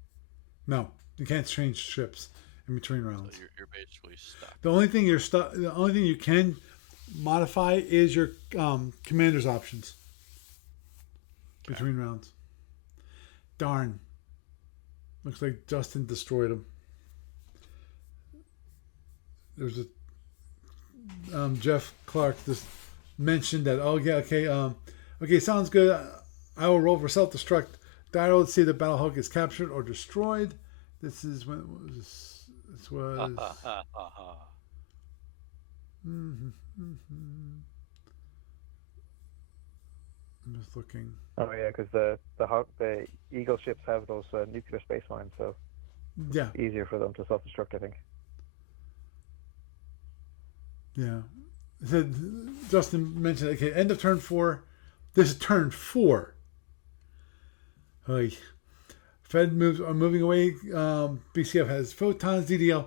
No, you can't change ships in between rounds. So you're basically stuck. The only thing The only thing you can modify is your commander's options between rounds. Darn. Looks like Justin destroyed him. There's a Jeff Clark just mentioned that. Oh yeah, okay, sounds good. I will roll for self-destruct. Dial to see the Battle Hulk is captured or destroyed. This is when it was. This was. I'm just looking. Oh yeah, because the Eagle ships have those nuclear space mines, so yeah, easier for them to self-destruct, I think. Yeah, Justin mentioned. Okay, end of turn 4. This is turn 4. Oy. Fed moves are moving away. BCF has photons. DDL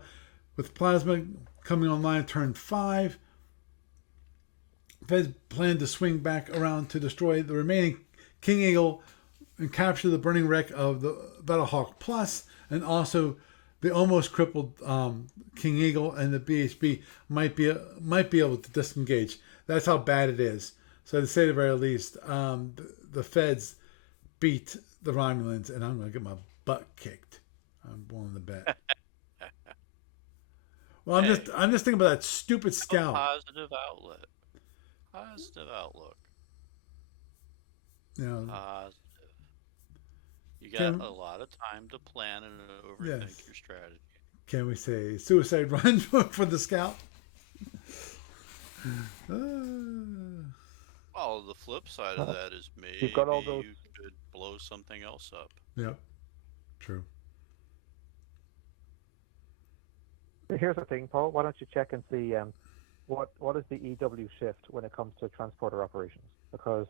with plasma coming online turn 5. Feds plan to swing back around to destroy the remaining King Eagle and capture the burning wreck of the Battlehawk Plus, and also the almost crippled King Eagle and the BHB might be able to disengage. That's how bad it is. So to say the very least, the Feds beat the Romulans, and I'm going to get my butt kicked. I'm willing to bet. Well, Hey, I'm just thinking about that stupid have a scout. positive outlet. Positive outlook. You know, Positive. You got a can lot of time to plan and overthink yes, your strategy. can we say suicide run for the scout? Well, the flip side of Well, that is you've got maybe all those. you could blow something else up. Yeah, true. Here's the thing, Paul. Why don't you check and see what is the EW shift when it comes to transporter operations? Because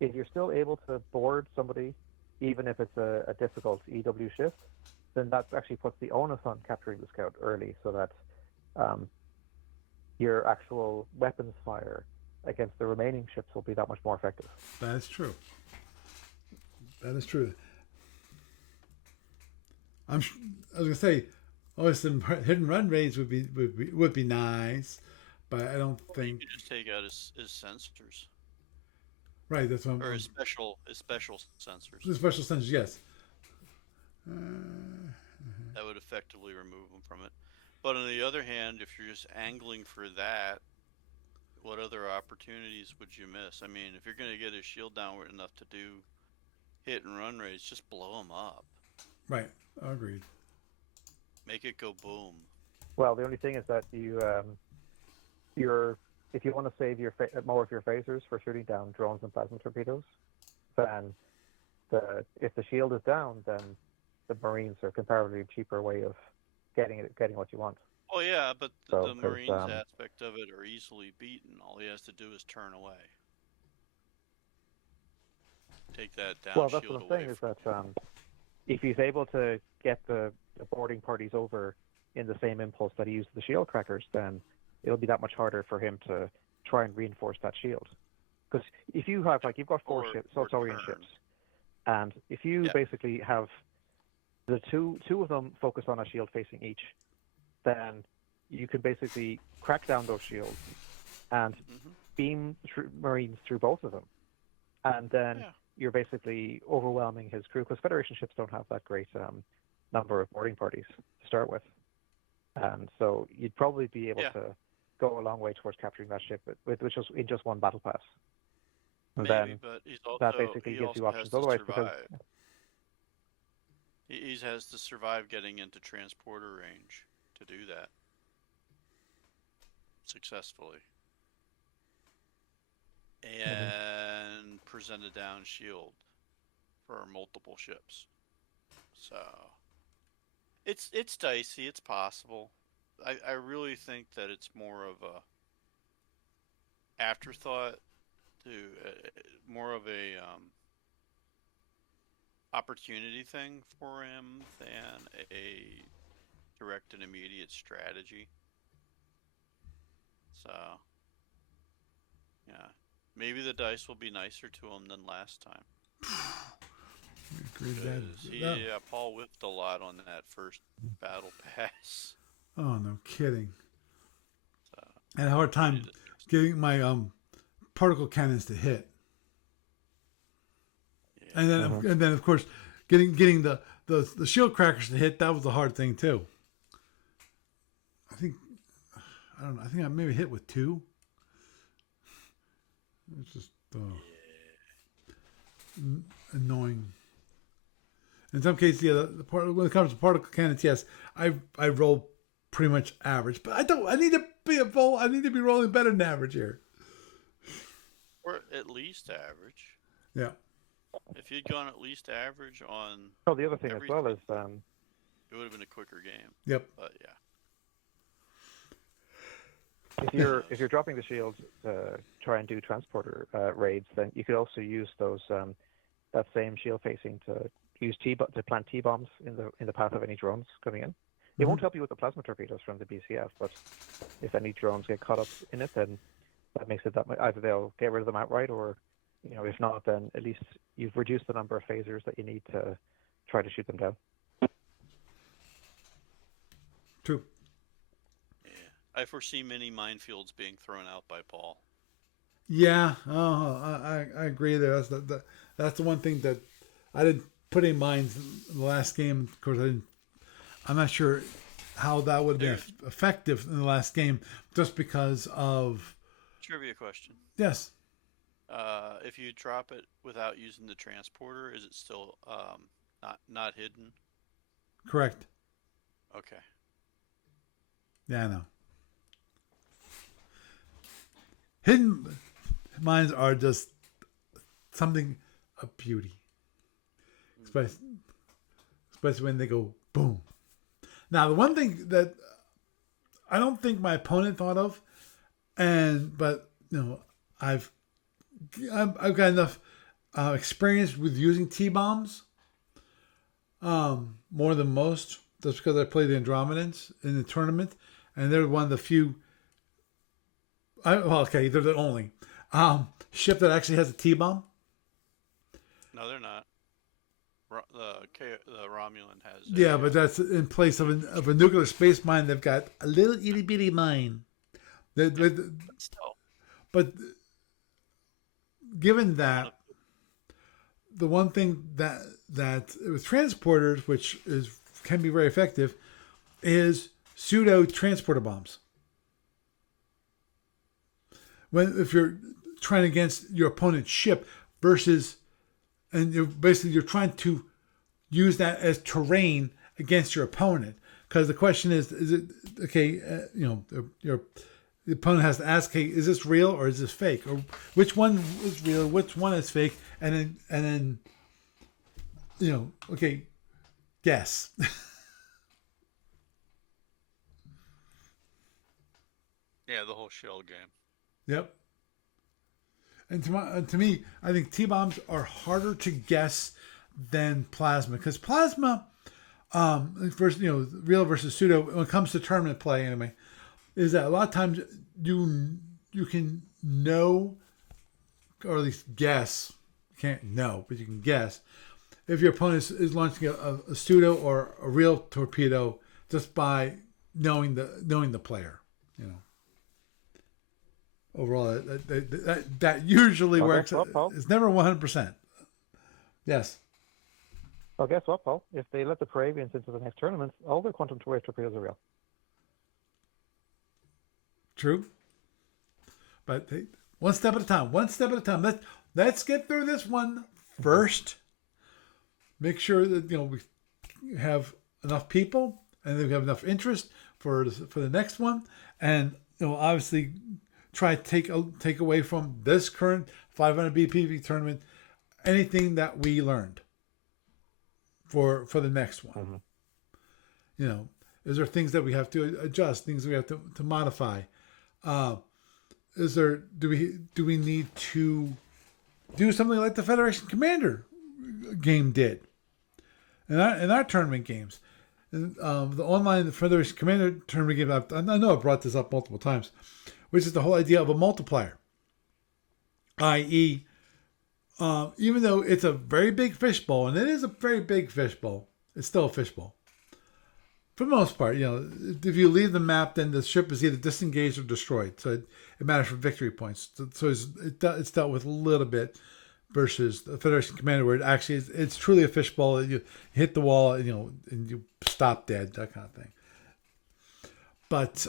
if you're still able to board somebody, even if it's a difficult EW shift, then that actually puts the onus on capturing the scout early, so that um, your actual weapons fire against the remaining ships will be that much more effective. That is true. That is true. I'm. I was gonna say, oh, some hit and run raids would be nice, but I don't Or you think. could just take out his sensors. Right, that's what Or his special the sensors. special sentence. Yes. That would effectively remove them from it. But on the other hand, if you're just angling for that, what other opportunities would you miss? I mean, if you're going to get his shield downward enough to do hit and run rates, just blow him up. Right. Agreed. Make it go boom. Well, the only thing is that you're if you want to save more of your phasers for shooting down drones and plasma torpedoes, then if the shield is down, then the Marines are a comparatively cheaper way of getting what you want. Oh yeah, but So, the because Marines aspect of it are easily beaten. All he has to do is turn away. Take that down well, that's what shield I'm away saying is from. that if he's able to get the boarding parties over in the same impulse that he used the shield crackers, then it'll be that much harder for him to try and reinforce that shield. Because if you have you've got four ships, Or Saurian turn. ships, and if you Yeah. basically have the two of them focus on a shield facing each, then you can basically crack down those shields and Mm-hmm. beam Marines through both of them, and then Yeah. you're basically overwhelming his crew, because Federation ships don't have that great number of boarding parties to start with, and so you'd probably be able Yeah. to go a long way towards capturing that ship with just in just one battle pass. And Maybe, then but that basically he gives you also has options to otherwise, because survive. He has to survive getting into transporter range to do that successfully. And present a down shield for multiple ships. So it's dicey. It's possible. I really think that it's more of a afterthought to more of a opportunity thing for him than a direct and immediate strategy. So yeah, maybe the dice will be nicer to him than last time. Agreed Because that. Paul whipped a lot on that first battle pass. Oh, no kidding. So I had a hard pretty time disgusting. getting my particle cannons to hit, Yeah. and then of course getting the shield crackers to hit. That was the hard thing too. I think I don't know. I think I maybe hit with 2. It's just annoying. In some cases, yeah, when it comes to particle cannons, yes, I roll pretty much average, but I don't. I need to be I need to be rolling better than average here. Or at least average. Yeah. If you'd gone at least average on oh, the other thing as well everything, is it would have been a quicker game. Yep. But yeah. if you're dropping the shields to try and do transporter raids, then you could also use those that that same shield facing to use to plant T-bombs in the path of any drones coming in. It won't help you with the plasma torpedoes from the BCF, but if any drones get caught up in it, then that makes it that either they'll get rid of them outright, or if not, then at least you've reduced the number of phasers that you need to try to shoot them down. True. Yeah, I foresee many minefields being thrown out by Paul. Yeah, I agree there. That's the one thing that I didn't put in mines in the last game. Of course, I'm not sure how that would have been effective in the last game, just because of trivia question. Yes. If you drop it without using the transporter, is it still not hidden? Correct. Okay. Yeah, I know. Hidden mines are just something of beauty, especially when they go boom. Now, the one thing that I don't think my opponent thought of, but I've got enough experience with using T-bombs, more than most, just because I played the Andromedans in the tournament, and they're one of the few. They're the only ship that actually has a T-bomb. No, they're not. The Romulan has. Yeah, but that's in place of a nuclear space mine. They've got a little itty bitty mine. But given that, the one thing that with transporters, which can be very effective, is pseudo transporter bombs. If you're trying against your opponent's ship and you're trying to use that as terrain against your opponent, because the question is it okay? The opponent has to ask, "Hey, is this real or is this fake? Or which one is real? Which one is fake?" And then okay, guess. Yeah, the whole shell game. Yep. And to me, I think T-bombs are harder to guess than plasma, because plasma, real versus pseudo, when it comes to tournament play anyway, is that a lot of times you can know, or at least guess. You can't know, but you can guess if your opponent is launching a pseudo or a real torpedo just by knowing the player. Overall, that usually works. It's never 100%. Yes. Well, guess what, Paul? If they let the Praevians into the next tournament, all their quantum wave torpedoes are real. True. But one step at a time. One step at a time. Let's get through this one first. Make sure that we have enough people and that we have enough interest for the next one, and obviously try to take away from this current 500 BPV tournament anything that we learned for the next one. Mm-hmm. Is there things that we have to adjust, things that we have to modify? Do we need to do something like the Federation Commander game did in our tournament games? And, the online Federation Commander tournament game, I know I brought this up multiple times, which is the whole idea of a multiplier. I.e., even though it's a very big fishbowl, and it is a very big fishbowl, it's still a fishbowl. For the most part, if you leave the map, then the ship is either disengaged or destroyed. So it matters for victory points. So it's dealt with a little bit versus the Federation Commander, where it's truly a fishbowl. You hit the wall, and you stop dead, that kind of thing. But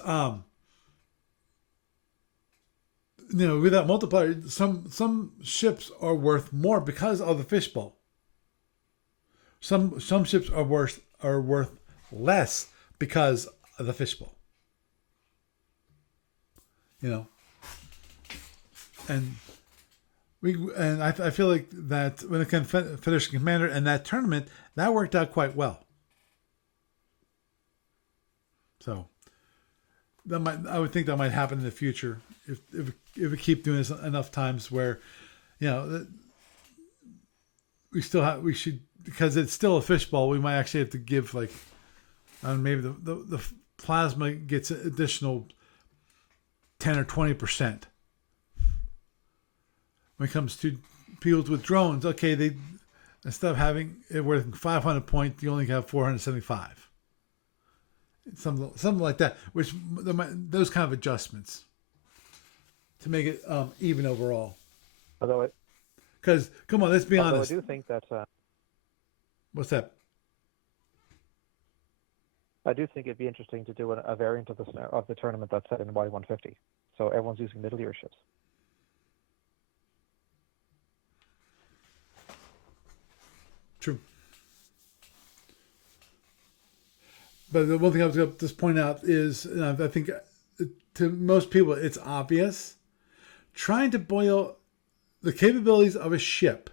with that multiplier, some ships are worth more because of the fishbowl. Some ships are worth less because of the fishbowl. And I feel like that when it comes to Federation Commander and that tournament, that worked out quite well. So I would think that might happen in the future if we keep doing this enough times, where we we should, because it's still a fishbowl. We might actually have to give like, maybe the plasma gets an additional 10 or 20%. When it comes to people with drones, okay, they instead of having it worth 500 points, you only have 475. Something like that. Which those kind of adjustments to make it even overall. Although Because come on, let's be honest. I do think that. What's that? I do think it'd be interesting to do a variant of the tournament that's set in Y150. So everyone's using middle ear ships. True. But the one thing I was going to just point out is, I think to most people it's obvious. Trying to boil the capabilities of a ship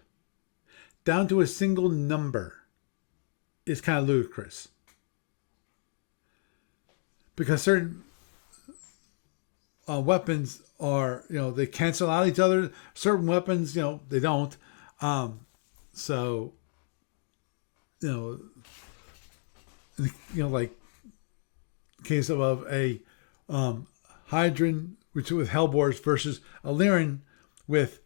down to a single number is kind of ludicrous. Because certain weapons are, they cancel out each other. Certain weapons, they don't. So, like case of a Hydran, which with Hellbores versus a Lyran with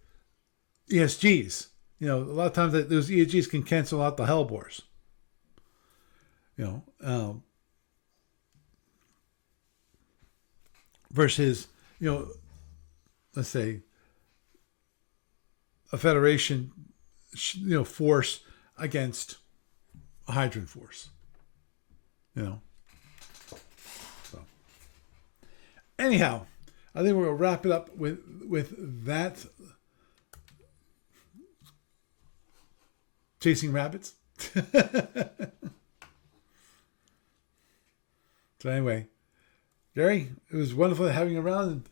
ESGs. A lot of times those ESGs can cancel out the Hellbores. Versus, let's say a Federation, force against a Hydran force. So, anyhow, I think we're gonna wrap it up with that. Chasing rabbits. So anyway, Gary, it was wonderful having you around and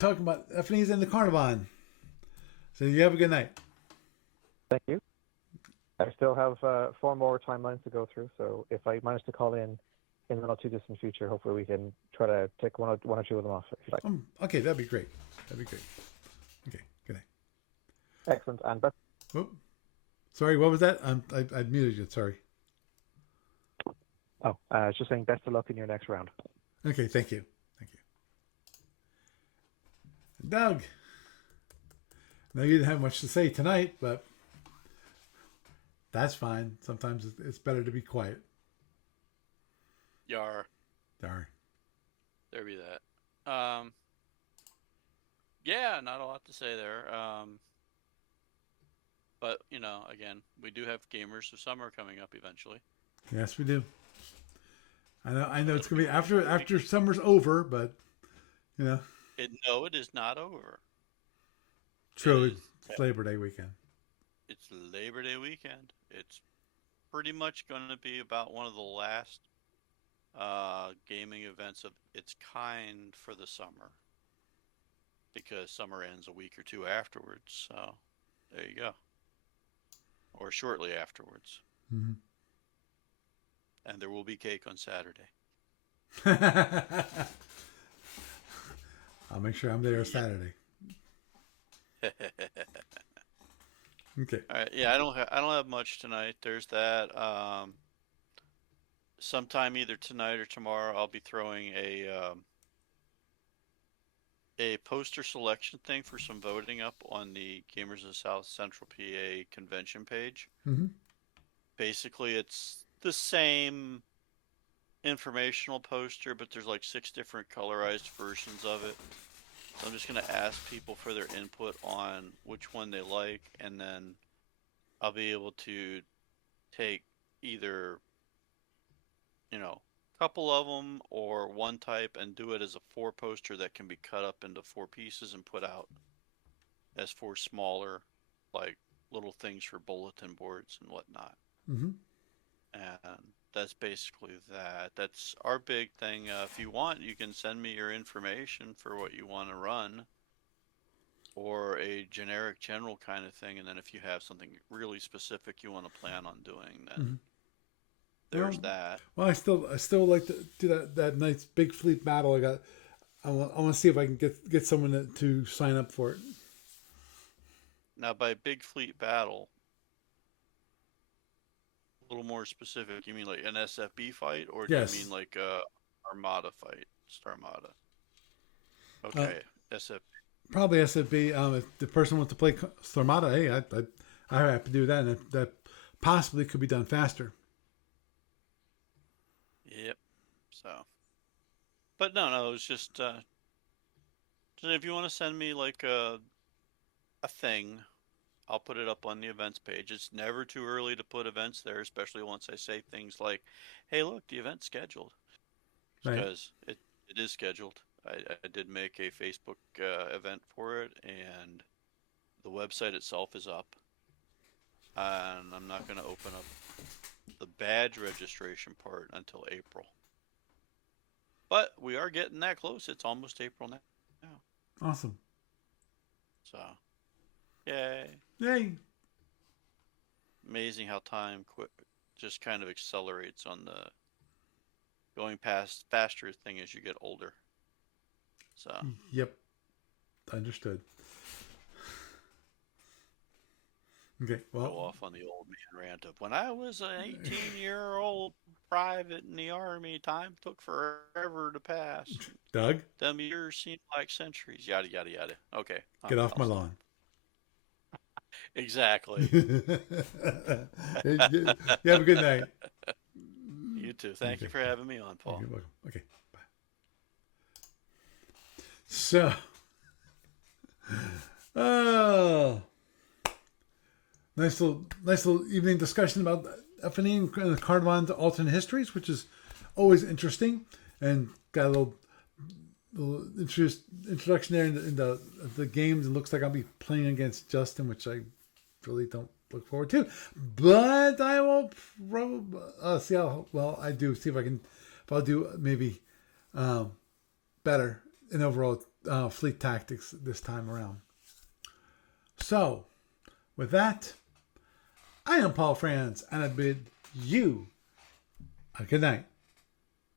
talking about FNEs and the Carnivon. So you have a good night. Thank you. I still have 4 more timelines to go through, so if I manage to call in the not too distant future, hopefully we can try to take one or 2 of them off, if you like. Okay, that'd be great. Okay, good night. Excellent. And best. Oh, sorry, what was that? I muted you. Sorry. Oh, I was just saying best of luck in your next round. Okay, thank you. Doug, now you didn't have much to say tonight, but that's fine. Sometimes it's better to be quiet. Yar. Darn. There be that. Yeah, not a lot to say there. But again, we do have Gamers of Summer coming up eventually. Yes, we do. I know it's gonna be after summer's over, but No, it is not over. True, it's Labor Day weekend. It's Labor Day weekend. It's pretty much going to be about one of the last gaming events of its kind for the summer, because summer ends a week or 2 afterwards. So there you go, or shortly afterwards. Mm-hmm. And there will be cake on Saturday. I'll make sure I'm there Saturday. Okay. All right. Yeah, I don't have much tonight. There's that. Sometime either tonight or tomorrow, I'll be throwing a poster selection thing for some voting up on the Gamers of South Central PA convention page. Mm-hmm. Basically, it's the same informational poster, but there's like 6 different colorized versions of it. So I'm just going to ask people for their input on which one they like, and then I'll be able to take either, a couple of them or one type and do it as a 4 poster that can be cut up into 4 pieces and put out as 4 smaller, like little things for bulletin boards and whatnot. Mm-hmm. And that's basically that. That's our big thing. If you want, you can send me your information for what you want to run, or a generic general kind of thing. And then if you have something really specific you want to plan on doing, then there's that. Well, I still like to do that nice big fleet battle. I want to see if I can get someone to sign up for it. Now, by big fleet battle, little more specific, you mean like an SFB fight, or do Yes. you mean like a Armada fight, Starmada? Okay, SF. Probably SFB. If the person wants to play Stormata, hey, I have to do that, and that possibly could be done faster. Yep. So, but no, it was just if you want to send me like a thing, I'll put it up on the events page. It's never too early to put events there, especially once I say things like, "Hey, look, the event's scheduled," Right. because it is scheduled. I did make a Facebook event for it, and the website itself is up. And I'm not going to open up the badge registration part until April. But we are getting that close. It's almost April now. Awesome. So, yay. Yay. Amazing how time just kind of accelerates on the going past faster thing as you get older. So, Yep. Understood. Okay. go Well, off on the old man rant of when I was an 18-year-old private in the army, time took forever to pass. Doug, Them years seemed like centuries. Yada yada yada. Okay. get off my I'll lawn. Exactly. You have a good night. You too. Thank you for having me on, Paul. You're welcome. Okay. Bye. So, oh, nice little evening discussion about F&E and Carnivon Alternate Histories, which is always interesting, and got a little introduction there in the games. It looks like I'll be playing against Justin, which I really don't look forward to. But I will probably see how well I do. See if I'll do maybe better in overall fleet tactics this time around. So, with that, I am Paul Franz, and I bid you a good night.